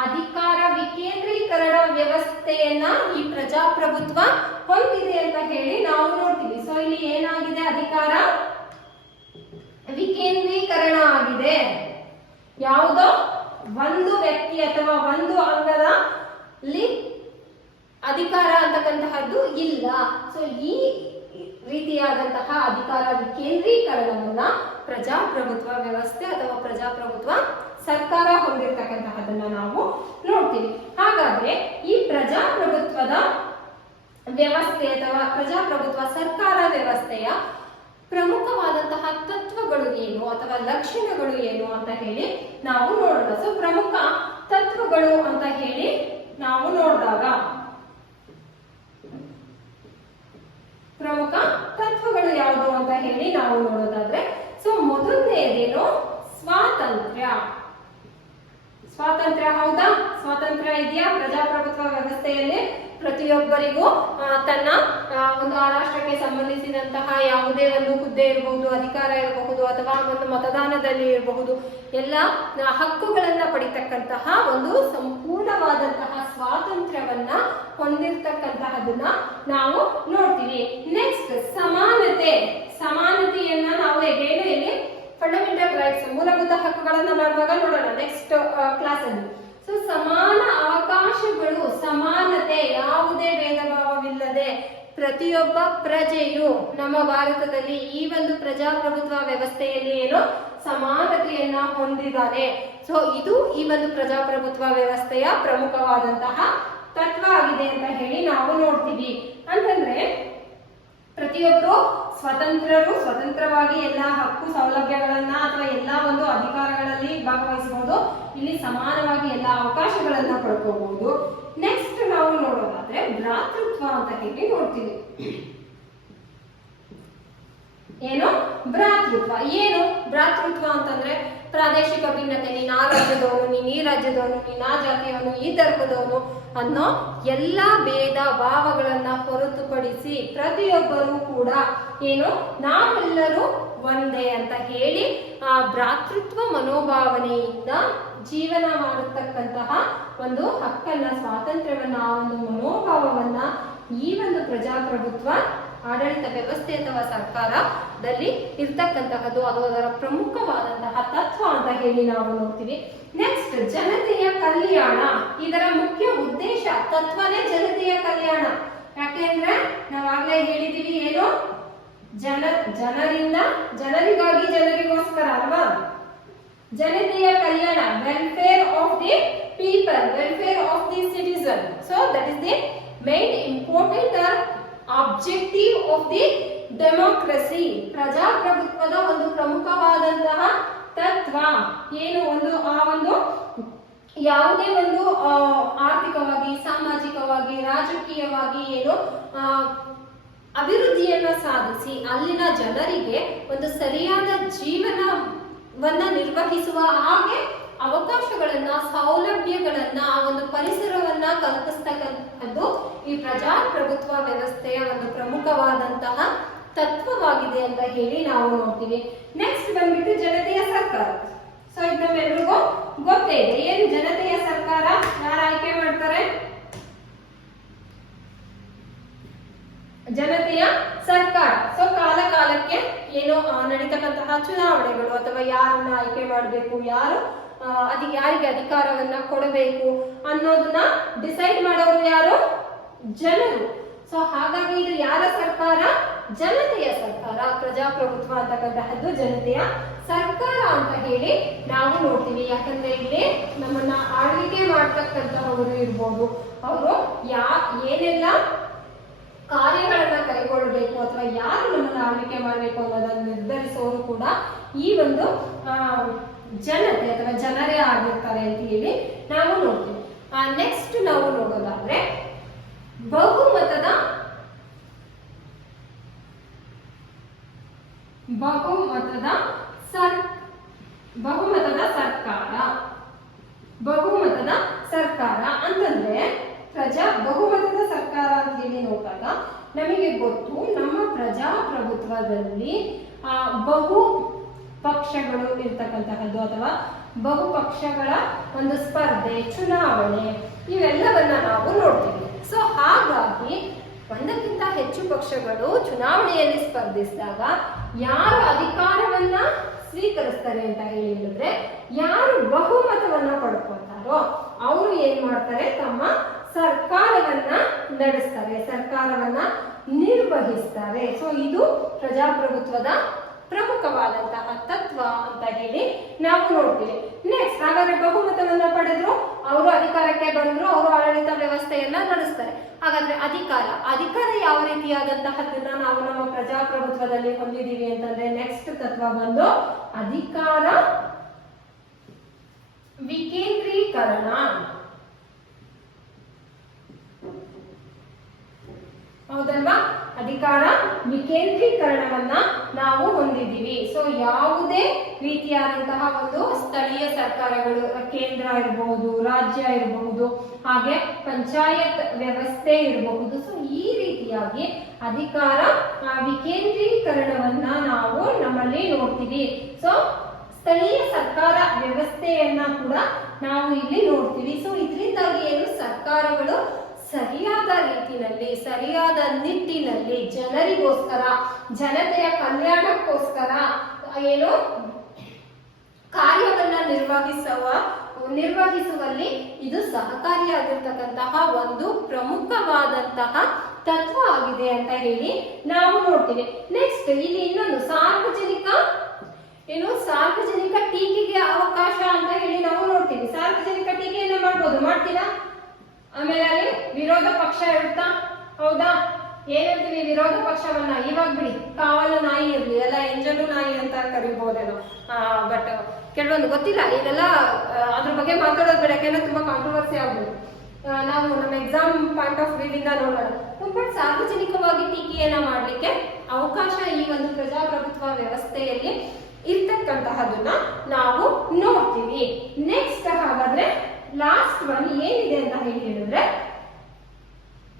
ಅಧಿಕಾರ ವಿಕೇಂದ್ರೀಕರಣ ವ್ಯವಸ್ಥೆಯನ್ನ ಈ ಪ್ರಜಾಪ್ರಭುತ್ವ ಹೊಂದಿದೆ ಅಂತ ಹೇಳಿ ನಾವು ನೋಡ್ತೀವಿ. ಸೊ ಇಲ್ಲಿ ಏನಾಗಿದೆ? ಅಧಿಕಾರ ವಿಕೇಂದ್ರೀಕರಣ ಆಗಿದೆ. ಯಾವುದೋ ಒಂದು ವ್ಯಕ್ತಿ ಅಥವಾ ಒಂದು ಅಂಗದಲ್ಲಿ ಅಧಿಕಾರ ಅಂತಕ್ಕಂತಹದ್ದು ಇಲ್ಲ. ಸೊ ಈ ರೀತಿಯಾದಂತಹ ಅಧಿಕಾರ ಕೇಂದ್ರೀಕರಣವನ್ನ ಪ್ರಜಾಪ್ರಭುತ್ವ ವ್ಯವಸ್ಥೆ ಅಥವಾ ಪ್ರಜಾಪ್ರಭುತ್ವ ಸರ್ಕಾರ ಹೊಂದಿರತಕ್ಕಂತಹದನ್ನ ನಾವು ನೋಡ್ತೀವಿ. ಹಾಗಾದ್ರೆ ಈ ಪ್ರಜಾಪ್ರಭುತ್ವದ ವ್ಯವಸ್ಥೆ ಅಥವಾ ಪ್ರಜಾಪ್ರಭುತ್ವ ಸರ್ಕಾರ ವ್ಯವಸ್ಥೆಯ ಪ್ರಮುಖವಾದಂತಹ ತತ್ವಗಳು ಏನು ಅಥವಾ ಲಕ್ಷಣಗಳು ಏನು ಅಂತ ಹೇಳಿ ನಾವು ನೋಡೋಣ. ಸೊ ಪ್ರಮುಖ ತತ್ವಗಳು ಅಂತ ಹೇಳಿ ನಾವು ನೋಡಿದಾಗ ಪ್ರಮುಖ ತತ್ವಗಳು ಯಾವುದು ಅಂತ ಹೇಳಿ ನಾವು ನೋಡೋದಾದ್ರೆ, ಸೊ ಮೊದಲನೇದೇನು ಸ್ವಾತಂತ್ರ್ಯ. ಸ್ವಾತಂತ್ರ್ಯ ಹೌದಾ? ಸ್ವಾತಂತ್ರ್ಯ ಇದೆಯಾ ಪ್ರಜಾಪ್ರಭುತ್ವ ವ್ಯವಸ್ಥೆಯಲ್ಲಿ? ಪ್ರತಿಯೊಬ್ಬರಿಗೂ ತನ್ನ ಒಂದು ಆ ರಾಷ್ಟ್ರಕ್ಕೆ ಸಂಬಂಧಿಸಿದಂತಹ ಯಾವುದೇ ಒಂದು ಹುದ್ದೆ ಇರಬಹುದು, ಅಧಿಕಾರ ಇರಬಹುದು, ಅಥವಾ ಒಂದು ಮತದಾನದಲ್ಲಿ ಇರಬಹುದು, ಎಲ್ಲ ಹಕ್ಕುಗಳನ್ನ ಪಡಿತಕ್ಕಂತಹ ಒಂದು ಸಂಪೂರ್ಣವಾದಂತಹ ಸ್ವಾತಂತ್ರ್ಯವನ್ನ ಹೊಂದಿರತಕ್ಕಂತಹದನ್ನ ನಾವು ನೋಡ್ತೀವಿ. ನೆಕ್ಸ್ಟ್ ಸಮಾನತೆ. ಸಮಾನತೆಯನ್ನ ನಾವು ಹೇಗೆ ಇಲ್ಲಿ ಫಂಡಮೆಂಟಲ್ ರೈಟ್ಸ್ ಮೂಲಭೂತ ಹಕ್ಕುಗಳನ್ನ ಮಾಡುವಾಗ ನೋಡೋಣ ನೆಕ್ಸ್ಟ್ ಕ್ಲಾಸ್ ಅಲ್ಲಿ. ಸೊ ಸಮಾನ ಅವಕಾಶಗಳು, ಸಮಾನತೆ, ಯಾವುದೇ ಭೇದ ಭಾವವಿಲ್ಲದೆ ಪ್ರತಿಯೊಬ್ಬ ಪ್ರಜೆಯು ನಮ್ಮ ಭಾರತದಲ್ಲಿ ಈ ಒಂದು ಪ್ರಜಾಪ್ರಭುತ್ವ ವ್ಯವಸ್ಥೆಯಲ್ಲಿ ಏನು ಸಮಾನತೆಯನ್ನ ಹೊಂದಿದ್ದಾರೆ. ಸೊ ಇದು ಈ ಒಂದು ಪ್ರಜಾಪ್ರಭುತ್ವ ವ್ಯವಸ್ಥೆಯ ಪ್ರಮುಖವಾದಂತಹ ತತ್ವ ಆಗಿದೆ ಅಂತ ಹೇಳಿ ನಾವು ನೋಡ್ತೀವಿ. ಅಂತಂದ್ರೆ ಪ್ರತಿಯೊಬ್ಬರು ಸ್ವತಂತ್ರವಾಗಿ ಎಲ್ಲಾ ಹಕ್ಕು ಸೌಲಭ್ಯಗಳನ್ನ ಅಥವಾ ಎಲ್ಲಾ ಒಂದು ಅಧಿಕಾರಗಳಲ್ಲಿ ಭಾಗವಹಿಸಬಹುದು. ಇಲ್ಲಿ ಸಮಾನವಾಗಿ ಎಲ್ಲಾ ಅವಕಾಶಗಳನ್ನ ಪಡ್ಕೋಬಹುದು. ನೆಕ್ಸ್ಟ್ ನಾವು ನೋಡೋದಾದ್ರೆ ಭ್ರಾತೃತ್ವ ಅಂತ ಹೇಳಿ ನೋಡ್ತೀವಿ. ಏನು ಭ್ರಾತೃತ್ವ? ಏನು ಭ್ರಾತೃತ್ವ ಅಂತಂದ್ರೆ ಪ್ರಾದೇಶಿಕ ಭಿನ್ನತೆ, ನೀನ್ ಆ ರಾಜ್ಯದವನು, ನೀನ್ ಈ ರಾಜ್ಯದವನು, ನೀನ್ ಆ ಜಾತಿಯವನು, ಈ ಧರ್ಮದವನು ಅನ್ನೋ ಎಲ್ಲಾ ಭೇದ ಭಾವಗಳನ್ನ ಹೊರತುಪಡಿಸಿ ಪ್ರತಿಯೊಬ್ಬರೂ ಕೂಡ ಏನು ನಾವೆಲ್ಲರೂ ಒಂದೇ ಅಂತ ಹೇಳಿ ಆ ಭ್ರಾತೃತ್ವ ಮನೋಭಾವನೆಯಿಂದ ಜೀವನ ಮಾಡತಕ್ಕಂತಹ ಒಂದು ಹಕ್ಕನ್ನ, ಸ್ವಾತಂತ್ರ್ಯವನ್ನ, ಆ ಒಂದು ಮನೋಭಾವವನ್ನ ಈ ಒಂದು ಪ್ರಜಾಪ್ರಭುತ್ವ ಆಡಳಿತ ವ್ಯವಸ್ಥೆ ಅಥವಾ ಸರ್ಕಾರದಲ್ಲಿ ಇರ್ತಕ್ಕಂತಹದ್ದು, ಅದು ಅದರ ಪ್ರಮುಖವಾದಂತಹ ತತ್ವ ಅಂತ ಹೇಳಿ ನಾವು ನೋಡ್ತೀವಿ. ನೆಕ್ಸ್ಟ್ ಜನತೆಯ ಕಲ್ಯಾಣ. ಇದರ ಮುಖ್ಯ ಉದ್ದೇಶ ತತ್ವನೇ ಜನತೆಯ ಕಲ್ಯಾಣ. ಯಾಕೆಂದ್ರೆ ನಾವಾಗ್ಲೇ ಹೇಳಿದೀವಿ ಏನು ಜನರಿಂದ ಜನರಿಗಾಗಿ ಜನರಿಗೋಸ್ಕರ ಅಲ್ವಾ? ಜನತೆಯ ಕಲ್ಯಾಣ, welfare of the people, welfare of the citizen. So that is the main important objective of the democracy. ಪ್ರಜಾಪ್ರಭುತ್ವದ ಒಂದು ಪ್ರಮುಖವಾದಂತಹ ತತ್ವ ಏನು? ಆ ಒಂದು ಯಾವುದೇ ಒಂದು ಆರ್ಥಿಕವಾಗಿ, ಸಾಮಾಜಿಕವಾಗಿ, ರಾಜಕೀಯವಾಗಿ ಏನು ಅಭಿವೃದ್ಧಿಯನ್ನ ಸಾಧಿಸಿ ಅಲ್ಲಿನ ಜನರಿಗೆ ಒಂದು ಸರಿಯಾದ ಜೀವನವನ್ನ ನಿರ್ವಹಿಸುವ ಹಾಗೆ ಅವಕಾಶಗಳನ್ನ, ಸೌಲಭ್ಯಗಳನ್ನ, ಆ ಒಂದು ಪರಿಸರವನ್ನ ಕಲ್ಪಿಸ್ತಕ್ಕಂಥದ್ದು ಈ ಪ್ರಜಾಪ್ರಭುತ್ವ ವ್ಯವಸ್ಥೆಯ ಒಂದು ಪ್ರಮುಖವಾದಂತಹ ತತ್ವವಾಗಿದೆ ಅಂತ ಹೇಳಿ ನಾವು ನೋಡ್ತೀವಿ. ನೆಕ್ಸ್ಟ್ ಬಂದ್ಬಿಟ್ಟು ಜನತೆಯ ಸರ್ಕಾರ. ಸೊ ಇದು ನಮ್ಮೆಲ್ರಿಗೂ ಗೊತ್ತೇ ಇದೆ. ಏನು ಜನತೆಯ ಸರ್ಕಾರ? ಯಾರು ಆಯ್ಕೆ ಮಾಡ್ತಾರೆ? ಜನತೆಯ ಸರ್ಕಾರ. ಸೊ ಕಾಲ ಕಾಲಕ್ಕೆ ಏನು ನಡೀತಕ್ಕಂತಹ ಚುನಾವಣೆಗಳು ಅಥವಾ ಯಾರನ್ನ ಆಯ್ಕೆ ಮಾಡಬೇಕು, ಯಾರಿಗೆ ಅಧಿಕಾರವನ್ನ ಕೊಡಬೇಕು ಅನ್ನೋದನ್ನ ಡಿಸೈಡ್ ಮಾಡೋರು ಯಾರು? ಜನರು. ಸೊ ಹಾಗಾಗಿ ಇದು ಯಾರ ಸರ್ಕಾರ? ಜನತೆಯ ಸರ್ಕಾರ. ಪ್ರಜಾಪ್ರಭುತ್ವ ಅಂತಕ್ಕಂತಹದ್ದು ಜನತೆಯ ಸರ್ಕಾರ ಅಂತ ಹೇಳಿ ನಾವು ನೋಡ್ತೀವಿ. ಯಾಕಂದ್ರೆ ಇಲ್ಲಿ ನಮ್ಮನ್ನ ಆಳ್ವಿಕೆ ಮಾಡ್ತಕ್ಕಂತಹವರು ಇರ್ಬೋದು, ಅವರು ಏನೆಲ್ಲ ಕಾರ್ಯಗಳನ್ನ ಕೈಗೊಳ್ಳಬೇಕು ಅಥವಾ ಯಾರು ನಮ್ಮನ್ನ ಆಳ್ವಿಕೆ ಮಾಡಬೇಕು ಅನ್ನೋದನ್ನ ನಿರ್ಧರಿಸೋರು ಕೂಡ ಈ ಒಂದು ಜನತೆ ಅಥವಾ ಜನರೇ ಆಗಿರ್ತಾರೆ ಅಂತ ಹೇಳಿ ನಾವು ನೋಡ್ತೀವಿ. ನೆಕ್ಸ್ಟ್ ನಾವು ನೋಡೋದಾದ್ರೆ ಬಹುಮತದ ಸರ್ಕಾರ. ಬಹುಮತದ ಸರ್ಕಾರ ಅಂತಂದ್ರೆ ಬಹುಮತದ ಸರ್ಕಾರ ಅಂತ ಹೇಳಿ ನೋಡಿದಾಗ ನಮಗೆ ಗೊತ್ತು, ನಮ್ಮ ಪ್ರಜಾಪ್ರಭುತ್ವದಲ್ಲಿ ಬಹು ಪಕ್ಷಗಳು ಇರ್ತಕ್ಕಂತಹದ್ದು ಅಥವಾ ಬಹುಪಕ್ಷಗಳ ಒಂದು ಸ್ಪರ್ಧೆ, ಚುನಾವಣೆ ಇವೆಲ್ಲವನ್ನ ನಾವು ನೋಡ್ತೀವಿ. ಸೊ ಹಾಗಾಗಿ ಒಂದಕ್ಕಿಂತ ಹೆಚ್ಚು ಪಕ್ಷಗಳು ಚುನಾವಣೆಯಲ್ಲಿ ಸ್ಪರ್ಧಿಸಿದಾಗ ಯಾರು ಅಧಿಕಾರವನ್ನ ಸ್ವೀಕರಿಸ್ತಾರೆ ಅಂತ ಹೇಳಿದ್ರೆ, ಯಾರು ಬಹುಮತವನ್ನ ಪಡ್ಕೊಳ್ತಾರೋ ಅವರು ಏನ್ ಮಾಡ್ತಾರೆ? ತಮ್ಮ ಸರ್ಕಾರವನ್ನ ನಡೆಸ್ತಾರೆ, ಸರ್ಕಾರವನ್ನ ನಿರ್ವಹಿಸ್ತಾರೆ. ಸೊ ಇದು ಪ್ರಜಾಪ್ರಭುತ್ವದ ಪ್ರಮುಖವಾದಂತಹ ತತ್ವ ಅಂತ ಹೇಳಿ ನಾವು ನೋಡ್ತೀವಿ. ನೆಕ್ಸ್ಟ್, ಹಾಗಾದ್ರೆ ಬಹುಮತವನ್ನ ಪಡೆದ್ರು, ಅವರು ಅಧಿಕಾರಕ್ಕೆ ಬಂದ್ರು, ಅವರು ಆಡಳಿತ ವ್ಯವಸ್ಥೆಯನ್ನ ನಡೆಸ್ತಾರೆ. ಹಾಗಾದ್ರೆ ಅಧಿಕಾರ ಯಾವ ರೀತಿಯಾದಂತಹದನ್ನ ನಾವು ನಮ್ಮ ಪ್ರಜಾಪ್ರಭುತ್ವದಲ್ಲಿ ಹೊಂದಿದೀವಿ ಅಂತಂದ್ರೆ ನೆಕ್ಸ್ಟ್ ತತ್ವ ಬಂದು ಅಧಿಕಾರ ವಿಕೇಂದ್ರೀಕರಣ. ಹೌದಲ್ವಾ? ಅಧಿಕಾರ ವಿಕೇಂದ್ರೀಕರಣವನ್ನ ನಾವು ಹೊಂದಿದ್ದೀವಿ. ಸೊ ಯಾವುದೇ ರೀತಿಯಾದಂತಹ ಒಂದು ಸ್ಥಳೀಯ ಸರ್ಕಾರಗಳು, ಕೇಂದ್ರ ಇರಬಹುದು, ರಾಜ್ಯ ಇರಬಹುದು, ಹಾಗೆ ಪಂಚಾಯತ್ ವ್ಯವಸ್ಥೆ ಇರಬಹುದು. ಸೊ ಈ ರೀತಿಯಾಗಿ ಅಧಿಕಾರ ವಿಕೇಂದ್ರೀಕರಣವನ್ನ ನಾವು ನಮ್ಮಲ್ಲಿ ನೋಡ್ತೀವಿ. ಸೊ ಸ್ಥಳೀಯ ಸರ್ಕಾರ ವ್ಯವಸ್ಥೆಯನ್ನ ಕೂಡ ನಾವು ಇಲ್ಲಿ ನೋಡ್ತೀವಿ. ಸೊ ಇದರಿಂದಾಗಿ ಏನು, ಸರ್ಕಾರಗಳು ಸರಿಯಾದ ರೀತಿಯಲ್ಲಿ, ಸರಿಯಾದ ನಿಟ್ಟಿನಲ್ಲಿ ಜನರಿಗೋಸ್ಕರ, ಜನತೆಯ ಕಲ್ಯಾಣಕ್ಕೋಸ್ಕರ ಏನು ಕಾರ್ಯವನ್ನ ನಿರ್ವಹಿಸುವಲ್ಲಿ ಇದು ಸಹಕಾರಿಯಾಗಿರ್ತಕ್ಕಂತಹ ಒಂದು ಪ್ರಮುಖವಾದಂತಹ ತತ್ವ ಆಗಿದೆ ಅಂತ ಹೇಳಿ ನಾವು ನೋಡ್ತೀವಿ. ನೆಕ್ಸ್ಟ್, ಇಲ್ಲಿ ಇನ್ನೊಂದು ಸಾರ್ವಜನಿಕ ಟೀಕೆಗೆ ಅವಕಾಶ ಅಂತ ಹೇಳಿ ನಾವು ನೋಡ್ತೀವಿ. ಸಾರ್ವಜನಿಕ ಟೀಕೆಯನ್ನ ಮಾಡ್ತೀರಾ? ಆಮೇಲೆ ಅಲ್ಲಿ ವಿರೋಧ ಪಕ್ಷ ಇರುತ್ತಾ? ಹೌದಾ? ಏನಂತೀವಿ ವಿರೋಧ ಪಕ್ಷವನ್ನ? ಇವಾಗ ಬಿಡಿ, ಕಾವಲು ನಾಯಿ ಇರ್ಲಿ, ಎಲ್ಲ ಎಂಜಲು ನಾಯಿ ಅಂತ ಕರಿಬಹುದೇನೋ, ಬಟ್ ಕೆಲವೊಂದು ಗೊತ್ತಿಲ್ಲ. ಇದೆಲ್ಲ ಅದ್ರ ಬಗ್ಗೆ ಮಾತಾಡೋದು ಬೇಡ, ಯಾಕೆಂದ್ರೆ ತುಂಬಾ ಕಾಂಟ್ರವರ್ಸಿ ಆಗ್ಬೋದು. ನಾವು ನಮ್ಮ ಎಕ್ಸಾಮ್ ಪಾಯಿಂಟ್ ಆಫ್ ವ್ಯೂ ಇಂದ ನೋಡೋಣ. ಬಟ್ ಸಾರ್ವಜನಿಕವಾಗಿ ಟೀಕೆಯನ್ನ ಮಾಡ್ಲಿಕ್ಕೆ ಅವಕಾಶ ಈ ಒಂದು ಪ್ರಜಾಪ್ರಭುತ್ವ ವ್ಯವಸ್ಥೆಯಲ್ಲಿ ಇರ್ತಕ್ಕಂತಹದನ್ನ ನಾವು ನೋಡ್ತೀವಿ. ನೆಕ್ಸ್ಟ್, ಹಾಗಾದ್ರೆ ಲಾಸ್ಟ್ ಒನ್ ಏನಿದೆ ಅಂತ ಹೇಳಿದ್ರೆ,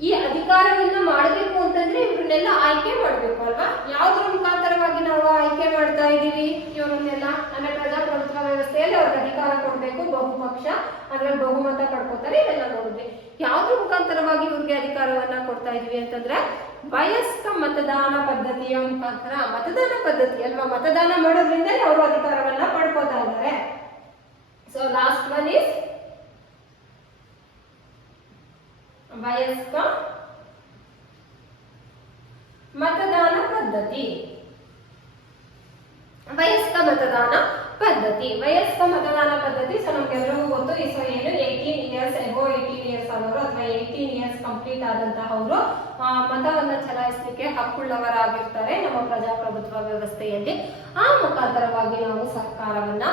ಈ ಅಧಿಕಾರವನ್ನ ಮಾಡಬೇಕು ಅಂತಂದ್ರೆ ಇವ್ರನ್ನೆಲ್ಲ ಆಯ್ಕೆ ಮಾಡ್ಬೇಕು ಅಲ್ವಾ? ಯಾವ್ದ್ರ ಮುಖಾಂತರವಾಗಿ ನಾವು ಆಯ್ಕೆ ಮಾಡ್ತಾ ಇದೀವಿ ಇವ್ರನ್ನೆಲ್ಲ? ಅಂದ್ರೆ ಪ್ರಜಾಪ್ರಭುತ್ವ ವ್ಯವಸ್ಥೆಯಲ್ಲಿ ಅವ್ರಿಗೆ ಅಧಿಕಾರ ಕೊಡ್ಬೇಕು, ಬಹುಪಕ್ಷ ಅದ್ರಲ್ಲಿ ಬಹುಮತ ಪಡ್ಕೋತಾರೆ, ಇವೆಲ್ಲ ನೋಡಿದ್ವಿ. ಯಾವ್ದ್ರ ಮುಖಾಂತರವಾಗಿ ಇವ್ರಿಗೆ ಅಧಿಕಾರವನ್ನ ಕೊಡ್ತಾ ಇದೀವಿ ಅಂತಂದ್ರೆ ವಯಸ್ಕ ಮತದಾನ ಪದ್ಧತಿಯ ಮುಖಾಂತರ. ಮತದಾನ ಪದ್ಧತಿ ಅಲ್ವಾ? ಮತದಾನ ಮಾಡೋದ್ರಿಂದಲೇ ಅವರು ಅಧಿಕಾರವನ್ನ ಪಡ್ಕೋತಾ ಇದ್ದಾರೆ. ಸೊ ಲಾಸ್ಟ್ ಒನ್ ಇಸ್ ವಯಸ್ಕ ಮತದಾನ ಪದ್ಧತಿ. ವಯಸ್ಕ ಮತದಾನ ಪದ್ಧತಿ. ಸೊ ನಮ್ಗೆಲ್ಲರಿಗೂ ಗೊತ್ತು. ಸೊ ಏನು 18 ಇಯರ್ಸ್ ಎಬೋ 18 ಇಯರ್ಸ್ ಆದವರು ಅಥವಾ 18 ಇಯರ್ಸ್ ಕಂಪ್ಲೀಟ್ ಆದಂತಹವರು ಮತವನ್ನ ಚಲಾಯಿಸಲಿಕ್ಕೆ ಹಕ್ಕುಳ್ಳವರಾಗಿರ್ತಾರೆ ನಮ್ಮ ಪ್ರಜಾಪ್ರಭುತ್ವ ವ್ಯವಸ್ಥೆಯಲ್ಲಿ. ಆ ಮುಖಾಂತರವಾಗಿ ನಾವು ಸರ್ಕಾರವನ್ನ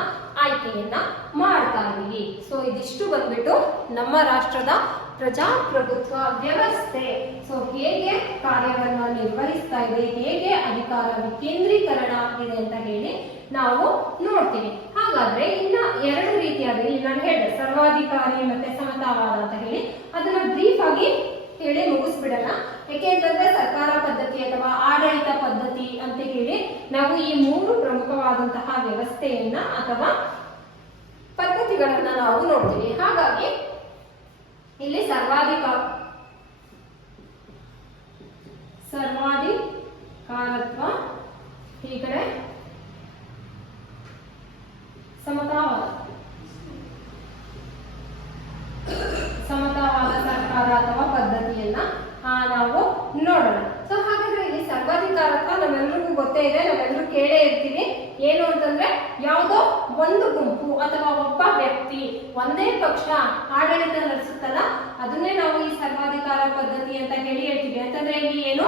ಆಯ್ಕೆಯನ್ನ ಮಾಡ್ತಾ ಇದೀವಿ. ಸೊ ಇದಿಷ್ಟು ಬಂದ್ಬಿಟ್ಟು ನಮ್ಮ ರಾಷ್ಟ್ರದ ಪ್ರಜಾಪ್ರಭುತ್ವ ವ್ಯವಸ್ಥೆ. ಸೊ ಹೇಗೆ ಕಾರ್ಯವನ್ನ ನಿರ್ವಹಿಸ್ತಾ ಇದೆ, ಹೇಗೆ ಅಧಿಕಾರ ವಿಕೇಂದ್ರೀಕರಣ ಆಗಿದೆ ಅಂತ ಹೇಳಿ ನಾವು ನೋಡ್ತೀವಿ. ಹಾಗಾದ್ರೆ ಇನ್ನ ಎರಡು ರೀತಿಯಾದ, ಇಲ್ಲಿ ನಾನು ಹೇಳಿದೆ ಸರ್ವಾಧಿಕಾರಿ ಮತ್ತೆ ಸಮತಾವಾದ ಅಂತ ಹೇಳಿ, ಅದನ್ನ ಬ್ರೀಫ್ ಆಗಿ ಹೇಳಿ ಮುಗಿಸ್ಬಿಡೋಣ. ಯಾಕೆಂತಂದ್ರೆ ಸರ್ಕಾರ ಪದ್ಧತಿ ಅಥವಾ ಆಡಳಿತ ಪದ್ಧತಿ ಅಂತ ಹೇಳಿ ನಾವು ಈ ಮೂರು ಪ್ರಮುಖವಾದಂತಹ ವ್ಯವಸ್ಥೆಯನ್ನ ಅಥವಾ ಪದ್ಧತಿಗಳನ್ನ ನಾವು ನೋಡ್ತೀವಿ. ಹಾಗಾಗಿ ಇಲ್ಲಿ ಸರ್ವಾಧಿಕಾರತ್ವ, ಈ ಕಡೆ ಸಮತಾವಾದ ಸರ್ಕಾರ ಅಥವಾ ಪದ್ಧತಿಯನ್ನ ನಾವು ನೋಡೋಣ. ಸೊ ಹಾಗಾದ್ರೆ ಇಲ್ಲಿ ಸರ್ವಾಧಿಕಾರತ್ವ ನಮ್ಮೆಲ್ಲರಿಗೂ ಗೊತ್ತೇ ಇದೆ, ನಾವೆಲ್ಲರೂ ಕೇಳೇ ಇರ್ತೀವಿ. ಏನು ಅಂತಂದ್ರೆ ಯಾವುದೋ ಒಂದು ಗುಂಪು ಅಥವಾ ಒಬ್ಬ ವ್ಯಕ್ತಿ, ಒಂದೇ ಪಕ್ಷ ಆಡಳಿತ ನಡೆಸುತ್ತಲ್ಲ, ಅದನ್ನೇ ನಾವು ಈ ಸರ್ವಾಧಿಕಾರ ಪದ್ಧತಿ ಅಂತ ಹೇಳಿ ಹೇಳ್ತೀವಿ. ಅಂತಂದ್ರೆ ಇಲ್ಲಿ ಏನು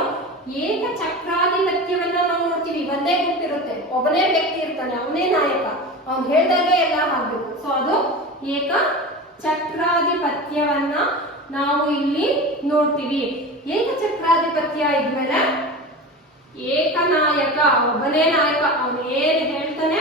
ಏಕಚಕ್ರಾಧಿಪತ್ಯವನ್ನ ನಾವು ನೋಡ್ತೀವಿ. ಒಂದೇ ಗುಂಪು ಇರುತ್ತೆ, ಒಬ್ಬನೇ ವ್ಯಕ್ತಿ ಇರ್ತಾನೆ, ಅವನೇ ನಾಯಕ, ಅವ್ನು ಹೇಳ್ದಾಗೆ ಎಲ್ಲ ಆಗ್ಬೇಕು. ಸೊ ಅದು ಏಕ ಚಕ್ರಾಧಿಪತ್ಯವನ್ನ ನಾವು ಇಲ್ಲಿ ನೋಡ್ತೀವಿ. ಏಕಚಕ್ರಾಧಿಪತ್ಯ ಇದ್ಮೇಲೆ ಏಕನಾಯಕ, ಒಬ್ಬನೇ ನಾಯಕ, ಅವನು ಏನ್ ಹೇಳ್ತಾನೆ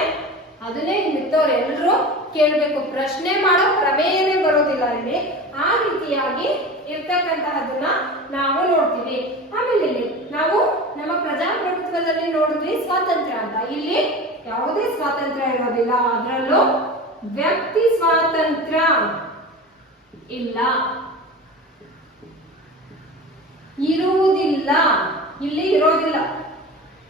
ಅದನ್ನೇ ಮಿತ್ತವ್ರು ಎಲ್ಲರೂ ಕೇಳ್ಬೇಕು, ಪ್ರಶ್ನೆ ಮಾಡೋ ಪ್ರಮೇಯನೇ ಬರೋದಿಲ್ಲ ಇಲ್ಲಿ. ಆ ರೀತಿಯಾಗಿ ಇರ್ತಕ್ಕಂತಹದನ್ನ ನಾವು ನೋಡ್ತೀವಿ. ಆಮೇಲೆ ಇಲ್ಲಿ ನಾವು ನಮ್ಮ ಪ್ರಜಾಪ್ರಭುತ್ವದಲ್ಲಿ ನೋಡಿದ್ವಿ ಸ್ವಾತಂತ್ರ್ಯ ಅಂತ. ಇಲ್ಲಿ ಯಾವುದೇ ಸ್ವಾತಂತ್ರ್ಯ ಇರೋದಿಲ್ಲ, ಅದರಲ್ಲೂ ವ್ಯಕ್ತಿ ಸ್ವಾತಂತ್ರ್ಯ ಇಲ್ಲ, ಇರುವುದಿಲ್ಲ, ಇಲ್ಲಿ ಇರೋದಿಲ್ಲ.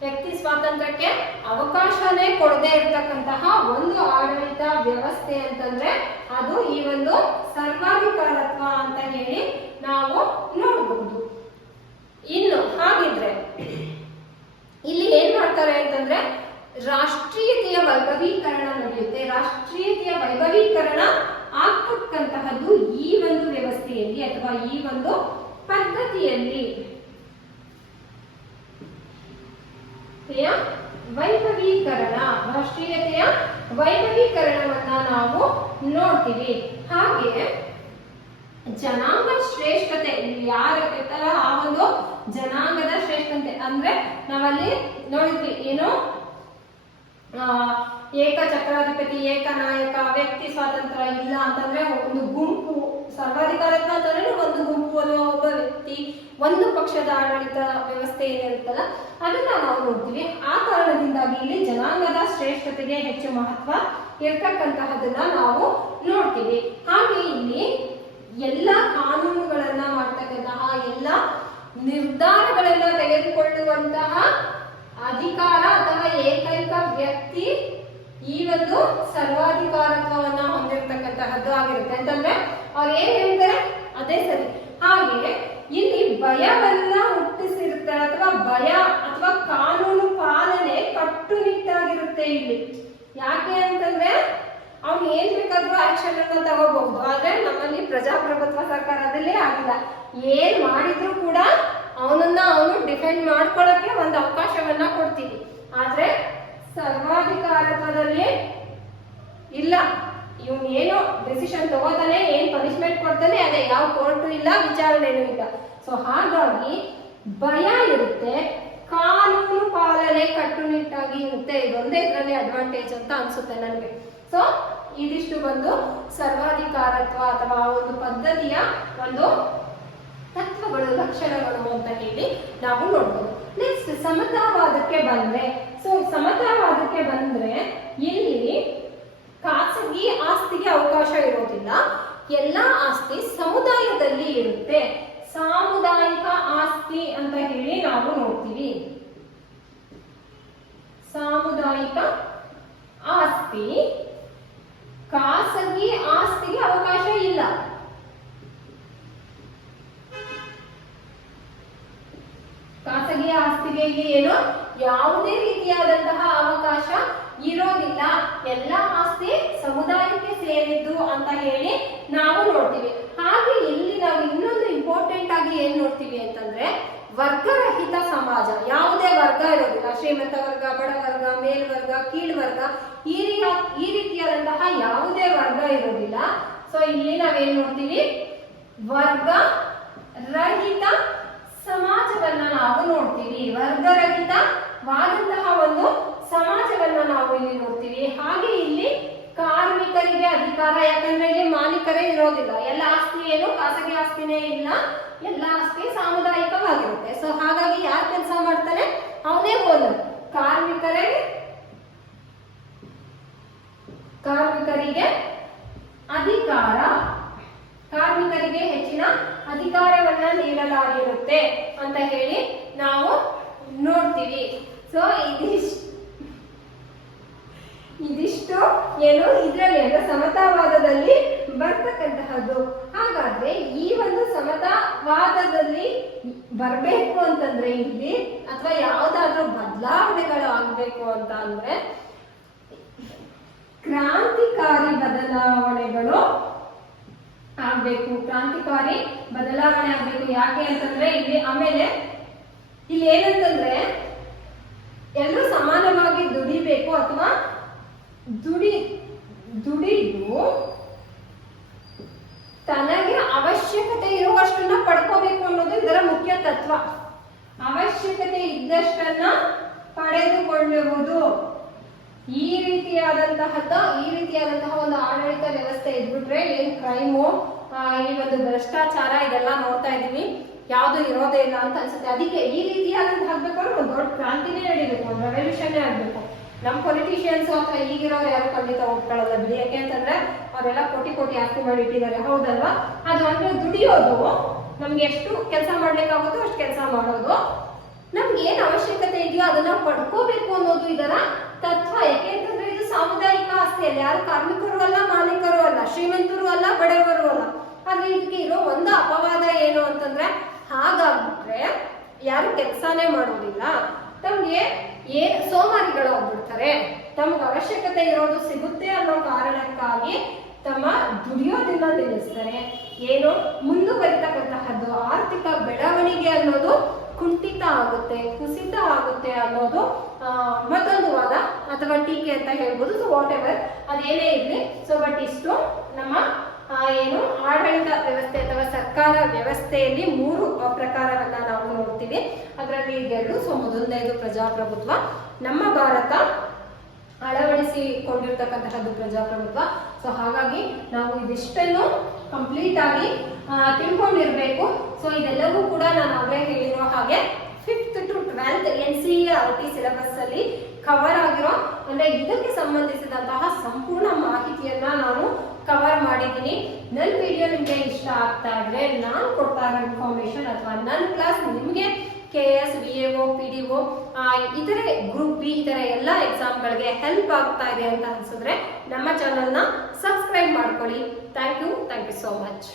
ವ್ಯಕ್ತಿ ಸ್ವಾತಂತ್ರ್ಯಕ್ಕೆ ಅವಕಾಶನೇ ಕೊಡದೇ ಇರ್ತಕ್ಕಂತಹ ಒಂದು ಆಡಳಿತ ವ್ಯವಸ್ಥೆ ಅಂತಂದ್ರೆ ಅದು ಈ ಒಂದು ಸರ್ವಾಧಿಕಾರತ್ವ ಅಂತ ಹೇಳಿ ನಾವು ನೋಡಬಹುದು. ಇನ್ನು ಹಾಗಿದ್ರೆ ಇಲ್ಲಿ ಏನ್ ಮಾಡ್ತಾರೆ ಅಂತಂದ್ರೆ ರಾಷ್ಟ್ರೀಯತೆಯ ವೈಭವೀಕರಣ ನಡೆಯುತ್ತೆ. ರಾಷ್ಟ್ರೀಯತೆಯ ವೈಭವೀಕರಣ ಆಗ್ತಕ್ಕಂತಹದ್ದು ಈ ಒಂದು ವ್ಯವಸ್ಥೆಯಲ್ಲಿ ಅಥವಾ ಈ ಒಂದು ಪದ್ಧತಿಯಲ್ಲಿ ವೈಭವೀಕರಣ, ರಾಷ್ಟ್ರೀಯತೆಯ ವೈಭವೀಕರಣವನ್ನ ನಾವು ನೋಡ್ತೀವಿ. ಹಾಗೆ ಜನಾಂಗ ಶ್ರೇಷ್ಠತೆ, ಯಾರ ತರ ಆ ಒಂದು ಜನಾಂಗದ ಶ್ರೇಷ್ಠತೆ ಅಂದ್ರೆ ನಾವಲ್ಲಿ ನೋಡಿದ್ವಿ ಏನು, ಏಕಚಕ್ರಾಧಿಪತಿ, ಏಕನಾಯಕ, ವ್ಯಕ್ತಿ ಸ್ವಾತಂತ್ರ್ಯ ಇಲ್ಲ ಅಂತಂದ್ರೆ ಒಂದು ಗುಂಪು, ಸರ್ವಾಧಿಕಾರತ್ವ ಅಂತಂದ್ರೆ ಒಂದು ಗುಂಪು ಅಥವಾ ಒಬ್ಬ ವ್ಯಕ್ತಿ, ಒಂದು ಪಕ್ಷದ ಆಡಳಿತ ವ್ಯವಸ್ಥೆ ಏನಿರುತ್ತಲ್ಲ ಅದನ್ನ ನಾವು ನೋಡ್ತೀವಿ. ಆ ಕಾರಣದಿಂದಾಗಿ ಇಲ್ಲಿ ಜನಾಂಗದ ಶ್ರೇಷ್ಠತೆಗೆ ಹೆಚ್ಚು ಮಹತ್ವ ಇರ್ತಕ್ಕಂತಹದನ್ನ ನಾವು ನೋಡ್ತೀವಿ. ಹಾಗೆ ಇಲ್ಲಿ ಎಲ್ಲ ಕಾನೂನುಗಳನ್ನ ಮಾಡ್ತಕ್ಕಂತಹ, ಎಲ್ಲ ನಿರ್ಧಾರಗಳನ್ನ ತೆಗೆದುಕೊಳ್ಳುವಂತಹ ಅಧಿಕಾರ ಅಥವಾ ಏಕೈಕ ವ್ಯಕ್ತಿ ಈ ಒಂದು ಸರ್ವಾಧಿಕಾರತ್ವವನ್ನ ಹೊಂದಿರತಕ್ಕಂತಹದ್ದು ಆಗಿರುತ್ತೆ. ಅಂತಂದ್ರೆ ಅವ್ರು ಏನ್ ಹೇಳ್ತಾರೆ ಅದೇ ಸರಿ. ಹಾಗೆ ಇಲ್ಲಿ ಭಯವನ್ನ ಹುಟ್ಟಿಸಿರ್ತಾರೆ ಅಥವಾ ಭಯ ಅಥವಾ ಕಾನೂನು ಪಾಲನೆ ಕಟ್ಟುನಿಟ್ಟಾಗಿರುತ್ತೆ ಇಲ್ಲಿ. ಯಾಕೆ ಅಂತಂದ್ರೆ ಅವ್ನು ಏನ್ ಬೇಕಾದ್ರೂ ಆಕ್ಷನ್ ಅನ್ನ ತಗೋಬಹುದು. ಆದ್ರೆ ನಮ್ಮಲ್ಲಿ ಪ್ರಜಾಪ್ರಭುತ್ವ ಸರ್ಕಾರದಲ್ಲೇ ಆಗಿಲ್ಲ. ಏನ್ ಮಾಡಿದ್ರು ಕೂಡ ಅವನು ಡಿಫೆಂಡ್ ಮಾಡ್ಕೊಳ್ಳಕ್ಕೆ ಒಂದು ಅವಕಾಶವನ್ನ ಕೊಡ್ತೀವಿ. ಆದ್ರೆ ಸರ್ವಾಧಿಕಾರತ್ವದಲ್ಲಿ ಇಲ್ಲ, ಇವನ್ ಏನೋ ಡಿಸಿಷನ್ ತಗೋತಾನೆ, ಏನ್ ಪನಿಷ್ಮೆಂಟ್ ಕೊಡ್ತಾನೆ, ಅದೇ ಯಾವ ಕೋರ್ಟು ಇಲ್ಲ, ವಿಚಾರಣೆನೂ ಇಲ್ಲ. ಸೊ ಹಾಗಾಗಿ ಭಯ ಇರುತ್ತೆ, ಕಾನೂನು ಪಾಲನೆ ಕಟ್ಟುನಿಟ್ಟಾಗಿ ಇರುತ್ತೆ. ಇದೊಂದೇ ಇದರಲ್ಲಿ ಅಡ್ವಾಂಟೇಜ್ ಅಂತ ಅನ್ಸುತ್ತೆ ನನಗೆ. ಸೊ ಇದಿಷ್ಟು ಬಂದು ಸರ್ವಾಧಿಕಾರತ್ವ ಅಥವಾ ಒಂದು ಪದ್ಧತಿಯ ಒಂದು ತತ್ವಗಳು, ಲಕ್ಷಣಗಳು ಅಂತ ಹೇಳಿ ನಾವು ನೋಡ್ಬೋದು. ನೆಕ್ಸ್ಟ್ ಸಮತಾವಾದಕ್ಕೆ ಬಂದ್ರೆ, ಸೊ ಸಮತಾವಾದಕ್ಕೆ ಬಂದ್ರೆ ಇಲ್ಲಿ ಖಾಸಗಿ ಆಸ್ತಿಗೆ ಅವಕಾಶ ಇರೋದಿಲ್ಲ. ಎಲ್ಲಾ ಆಸ್ತಿ ಸಮುದಾಯದಲ್ಲಿ ಇರುತ್ತೆ. ಸಾಮುದಾಯಿಕ ಆಸ್ತಿ ಅಂತ ಹೇಳಿ ನಾವು ನೋಡ್ತೀವಿ. ಸಾಮುದಾಯಿಕ ಆಸ್ತಿ, ಖಾಸಗಿ ಆಸ್ತಿಗೆ ಅವಕಾಶ ಇಲ್ಲ. ಖಾಸಗಿ ಆಸ್ತಿಗೆ ಏನು ಯಾವುದೇ ರೀತಿಯಾದಂತಹ ಅವಕಾಶ ಇರೋದಿಲ್ಲ. ಎಲ್ಲ ಆಸ್ತಿ ಸಮುದಾಯಕ್ಕೆ ಸೇರಿದ್ದು ಅಂತ ಹೇಳಿ ನಾವು ನೋಡ್ತೀವಿ. ಹಾಗೆ ಇಲ್ಲಿ ನಾವು ಇನ್ನೊಂದು ಇಂಪಾರ್ಟೆಂಟ್ ಆಗಿ ಏನ್ ನೋಡ್ತೀವಿ ಅಂತಂದ್ರೆ ವರ್ಗರಹಿತ ಸಮಾಜ. ಯಾವುದೇ ವರ್ಗ ಇರೋದಿಲ್ಲ, ಶ್ರೀಮಂತ ವರ್ಗ, ಬಡವರ್ಗ, ಮೇಲ್ವರ್ಗ, ಕೀಳ್ವರ್ಗ, ಈ ರೀತಿಯಾದಂತಹ ಯಾವುದೇ ವರ್ಗ ಇರೋದಿಲ್ಲ. ಸೊ ಇಲ್ಲಿ ನಾವೇನ್ ನೋಡ್ತೀವಿ, ವರ್ಗ ರಹಿತ ಸಮಾಜವನ್ನ ನಾವು ನೋಡ್ತೀವಿ. ವರ್ಗರಹಿತವಾದಂತಹ ಒಂದು ಸಮಾಜವನ್ನ ನಾವು ಇಲ್ಲಿ ನೋಡ್ತೀವಿ. ಹಾಗೆ ಇಲ್ಲಿ ಕಾರ್ಮಿಕರಿಗೆ ಅಧಿಕಾರ, ಯಾಕಂದ್ರೆ ಇಲ್ಲಿ ಮಾಲೀಕರೇ ಇರೋದಿಲ್ಲ. ಎಲ್ಲ ಆಸ್ತಿ ಏನು ಖಾಸಗಿ ಆಸ್ತಿನೇ ಇಲ್ಲ, ಎಲ್ಲ ಆಸ್ತಿ ಸಾಮುದಾಯಿಕವಾಗಿರುತ್ತೆ. ಸೊ ಹಾಗಾಗಿ ಯಾರು ಕೆಲಸ ಮಾಡ್ತಾನೆ ಅವನೇ ಓನರ್. ಕಾರ್ಮಿಕರಿಗೆ ಅಧಿಕಾರ, ಕಾರ್ಮಿಕರಿಗೆ ಹೆಚ್ಚಿನ ಅಧಿಕಾರವನ್ನ ನೀಡಲಾಗಿರುತ್ತೆ ಅಂತ ಹೇಳಿ ನಾವು ನೋಡ್ತೀವಿ. ಸೊ ಇದಿಷ್ಟು ಏನು ಇದರಲ್ಲಿ ಅಂದ್ರೆ ಸಮತಾವಾದದಲ್ಲಿ ಬರ್ತಕ್ಕಂತಹದ್ದು. ಹಾಗಾದ್ರೆ ಈ ಒಂದು ಸಮತಾವಾದದಲ್ಲಿ ಬರ್ಬೇಕು ಅಂತಂದ್ರೆ ಇಲ್ಲಿ ಅಥವಾ ಯಾವ್ದಾದ್ರೂ ಬದಲಾವಣೆಗಳು ಆಗ್ಬೇಕು ಅಂತ ಅಂದ್ರೆ ಕ್ರಾಂತಿಕಾರಿ ಬದಲಾವಣೆಗಳು ಆಗ್ಬೇಕು. ಕ್ರಾಂತಿಕಾರಿ ಬದಲಾವಣೆ ಆಗ್ಬೇಕು. ಯಾಕೆ ಅಂತಂದ್ರೆ ಇಲ್ಲಿ ಆಮೇಲೆ ಇಲ್ಲಿ ಏನಂತಂದ್ರೆ ಎಲ್ಲರೂ ಸಮಾನವಾಗಿ ದುಡಿಬೇಕು ಅಥವಾ ದುಡಿದು ತನಗೆ ಅವಶ್ಯಕತೆ ಇರುವಷ್ಟನ್ನ ಪಡ್ಕೋಬೇಕು ಅನ್ನೋದು ಇದರ ಮುಖ್ಯ ತತ್ವ. ಅವಶ್ಯಕತೆ ಇದ್ದಷ್ಟನ್ನ ಪಡೆದುಕೊಳ್ಳುವುದು. ಈ ರೀತಿಯಾದಂತಹ ಒಂದು ಆಡಳಿತ ವ್ಯವಸ್ಥೆ ಇದ್ಬಿಟ್ರೆ ಏನ್ ಕ್ರೈಮು, ಈ ಒಂದು ಭ್ರಷ್ಟಾಚಾರ ಇದೆಲ್ಲ ನೋಡ್ತಾ ಇದೀವಿ, ಯಾವ್ದು ಇರೋದೇ ಇಲ್ಲ ಅಂತ ಅನ್ಸುತ್ತೆ. ಅದಕ್ಕೆ ಈ ರೀತಿಯಾದಂತಹ ಆಗ್ಬೇಕಾದ್ರೆ ಒಂದು ದೊಡ್ಡ ಕ್ರಾಂತಿನೇ ನಡೀಬೇಕು, ಒಂದು ರೆವಲ್ಯೂಷನ್ನೇ ಆಗ್ಬೇಕು. ನಮ್ಮ ಪೊಲಿಟಿಷಿಯನ್ಸ್ ಅಥವಾ ಈಗಿರೋರು ಯಾರು ಖಂಡಿತ ಒಪ್ಕೊಳ್ಳಲ್ಲ ಬಿಡಿ. ಯಾಕೆ ಅಂತಂದ್ರೆ ಅವರೆಲ್ಲ ಕೋಟಿ ಆಸ್ತಿ ಮಾಡಿ ಇಟ್ಟಿದ್ದಾರೆ, ಹೌದಲ್ವಾ? ಅದು ಅಂದ್ರೆ ದುಡಿಯೋದು, ನಮ್ಗೆ ಎಷ್ಟು ಕೆಲಸ ಮಾಡ್ಲಿಕ್ಕಾಗುತ್ತೋ ಅಷ್ಟು ಕೆಲಸ ಮಾಡೋದು, ನಮ್ಗೆ ಏನ್ ಅವಶ್ಯಕತೆ ಇದೆಯೋ ಅದನ್ನ ಪಡ್ಕೋಬೇಕು ಅನ್ನೋದು ಇದರ ತತ್ವ. ಯಾಕೆ ಅಂತಂದ್ರೆ ಇದು ಸಾಮುದಾಯಿಕ ಆಸ್ತಿಯಲ್ಲಿ ಯಾರು ಕಾರ್ಮಿಕರು ಅಲ್ಲ, ಮಾಲೀಕರು ಅಲ್ಲ, ಶ್ರೀಮಂತರು ಅಲ್ಲ, ಬಡವರು ಅಲ್ಲ. ಆದ್ರೆ ಇದಕ್ಕೆ ಇರೋ ಒಂದು ಅಪವಾದ ಏನು ಹಾಗಾಗ್ಬಿಟ್ರೆ ಯಾರು ಕೆಲಸನೇ ಮಾಡೋದಿಲ್ಲ, ತಮ್ಗೆ ಸೋಮಾರಿಗಳು ಆಗ್ಬಿಡ್ತಾರೆ. ತಮ್ಗೆ ಅವಶ್ಯಕತೆ ಇರೋದು ಸಿಗುತ್ತೆ ಅನ್ನೋ ಕಾರಣಕ್ಕಾಗಿ ತಮ್ಮ ದುಡಿಯೋದನ್ನ ನಿಲ್ಲಿಸ್ತಾರೆ. ಏನು ಮುಂದುವರಿತಕ್ಕಂತಹದ್ದು ಆರ್ಥಿಕ ಬೆಳವಣಿಗೆ ಅನ್ನೋದು ಕುಂಠಿತ ಆಗುತ್ತೆ, ಕುಸಿತ ಆಗುತ್ತೆ ಅನ್ನೋದು ಮತ್ತೊಂದು ವಾದ ಅಥವಾ ಟೀಕೆ ಅಂತ ಹೇಳ್ಬೋದು. ಸೊ ವಾಟ್ ಎವರ್ ಅದೇನೇ ಇರಲಿ. ಸೊ ಬಟ್ ಇಷ್ಟು ನಮ್ಮ ಏನು ಆಡಳಿತ ವ್ಯವಸ್ಥೆ ಅಥವಾ ಸರ್ಕಾರ ವ್ಯವಸ್ಥೆಯಲ್ಲಿ 3 ಪ್ರಕಾರವನ್ನ ನಾವು ನೋಡ್ತೀವಿ. ಅದರಲ್ಲಿ 2. ಸೊ ಮೊದಲನೇದು ಪ್ರಜಾಪ್ರಭುತ್ವ. ನಮ್ಮ ಭಾರತ ಅಳವಡಿಸಿಕೊಂಡಿರ್ತಕ್ಕಂತಹದ್ದು ಪ್ರಜಾಪ್ರಭುತ್ವ. ಸೊ ಹಾಗಾಗಿ ನಾವು ಇದಿಷ್ಟನ್ನು ಕಂಪ್ಲೀಟ್ ಆಗಿ ತಿಳ್ಕೊಂಡಿರ್ಬೇಕು. ಸೊ ಇದೆಲ್ಲವೂ ಕೂಡ ನಾನು ಆಗಲೇ ಹೇಳಿರೋ ಹಾಗೆ 5th to 12th NCERT syllabus ಅಲ್ಲಿ ಕವರ್ ಆಗಿರೋ ಅಂದ್ರೆ ಇದಕ್ಕೆ ಸಂಬಂಧಿಸಿದಂತಹ ಸಂಪೂರ್ಣ ಮಾಹಿತಿಯನ್ನ ನಾನು ಕವರ್ ಮಾಡಿದ್ದೀನಿ. ನನ್ನ ವಿಡಿಯೋ ನಿಮಗೆ ಇಷ್ಟ ಆಗ್ತಾ ಇದ್ರೆ, ನಾನು ಕೊಡ್ತಾ ಇರೋ ಇನ್ಫಾರ್ಮೇಶನ್ ಅಥವಾ ನನ್ನ ಕ್ಲಾಸ್ ನಿಮಗೆ KS, VAO, PDO ಇತರೆ ಗ್ರೂಪ್ ಬಿ ಇತರ ಎಲ್ಲ ಎಕ್ಸಾಮ್ಗಳಿಗೆ ಹೆಲ್ಪ್ ಆಗ್ತಾ ಇದೆ ಅಂತ ಅನ್ಸಿದ್ರೆ ನಮ್ಮ ಚಾನಲ್ನ ಸಬ್ಸ್ಕ್ರೈಬ್ ಮಾಡ್ಕೊಳ್ಳಿ. Thank you so much.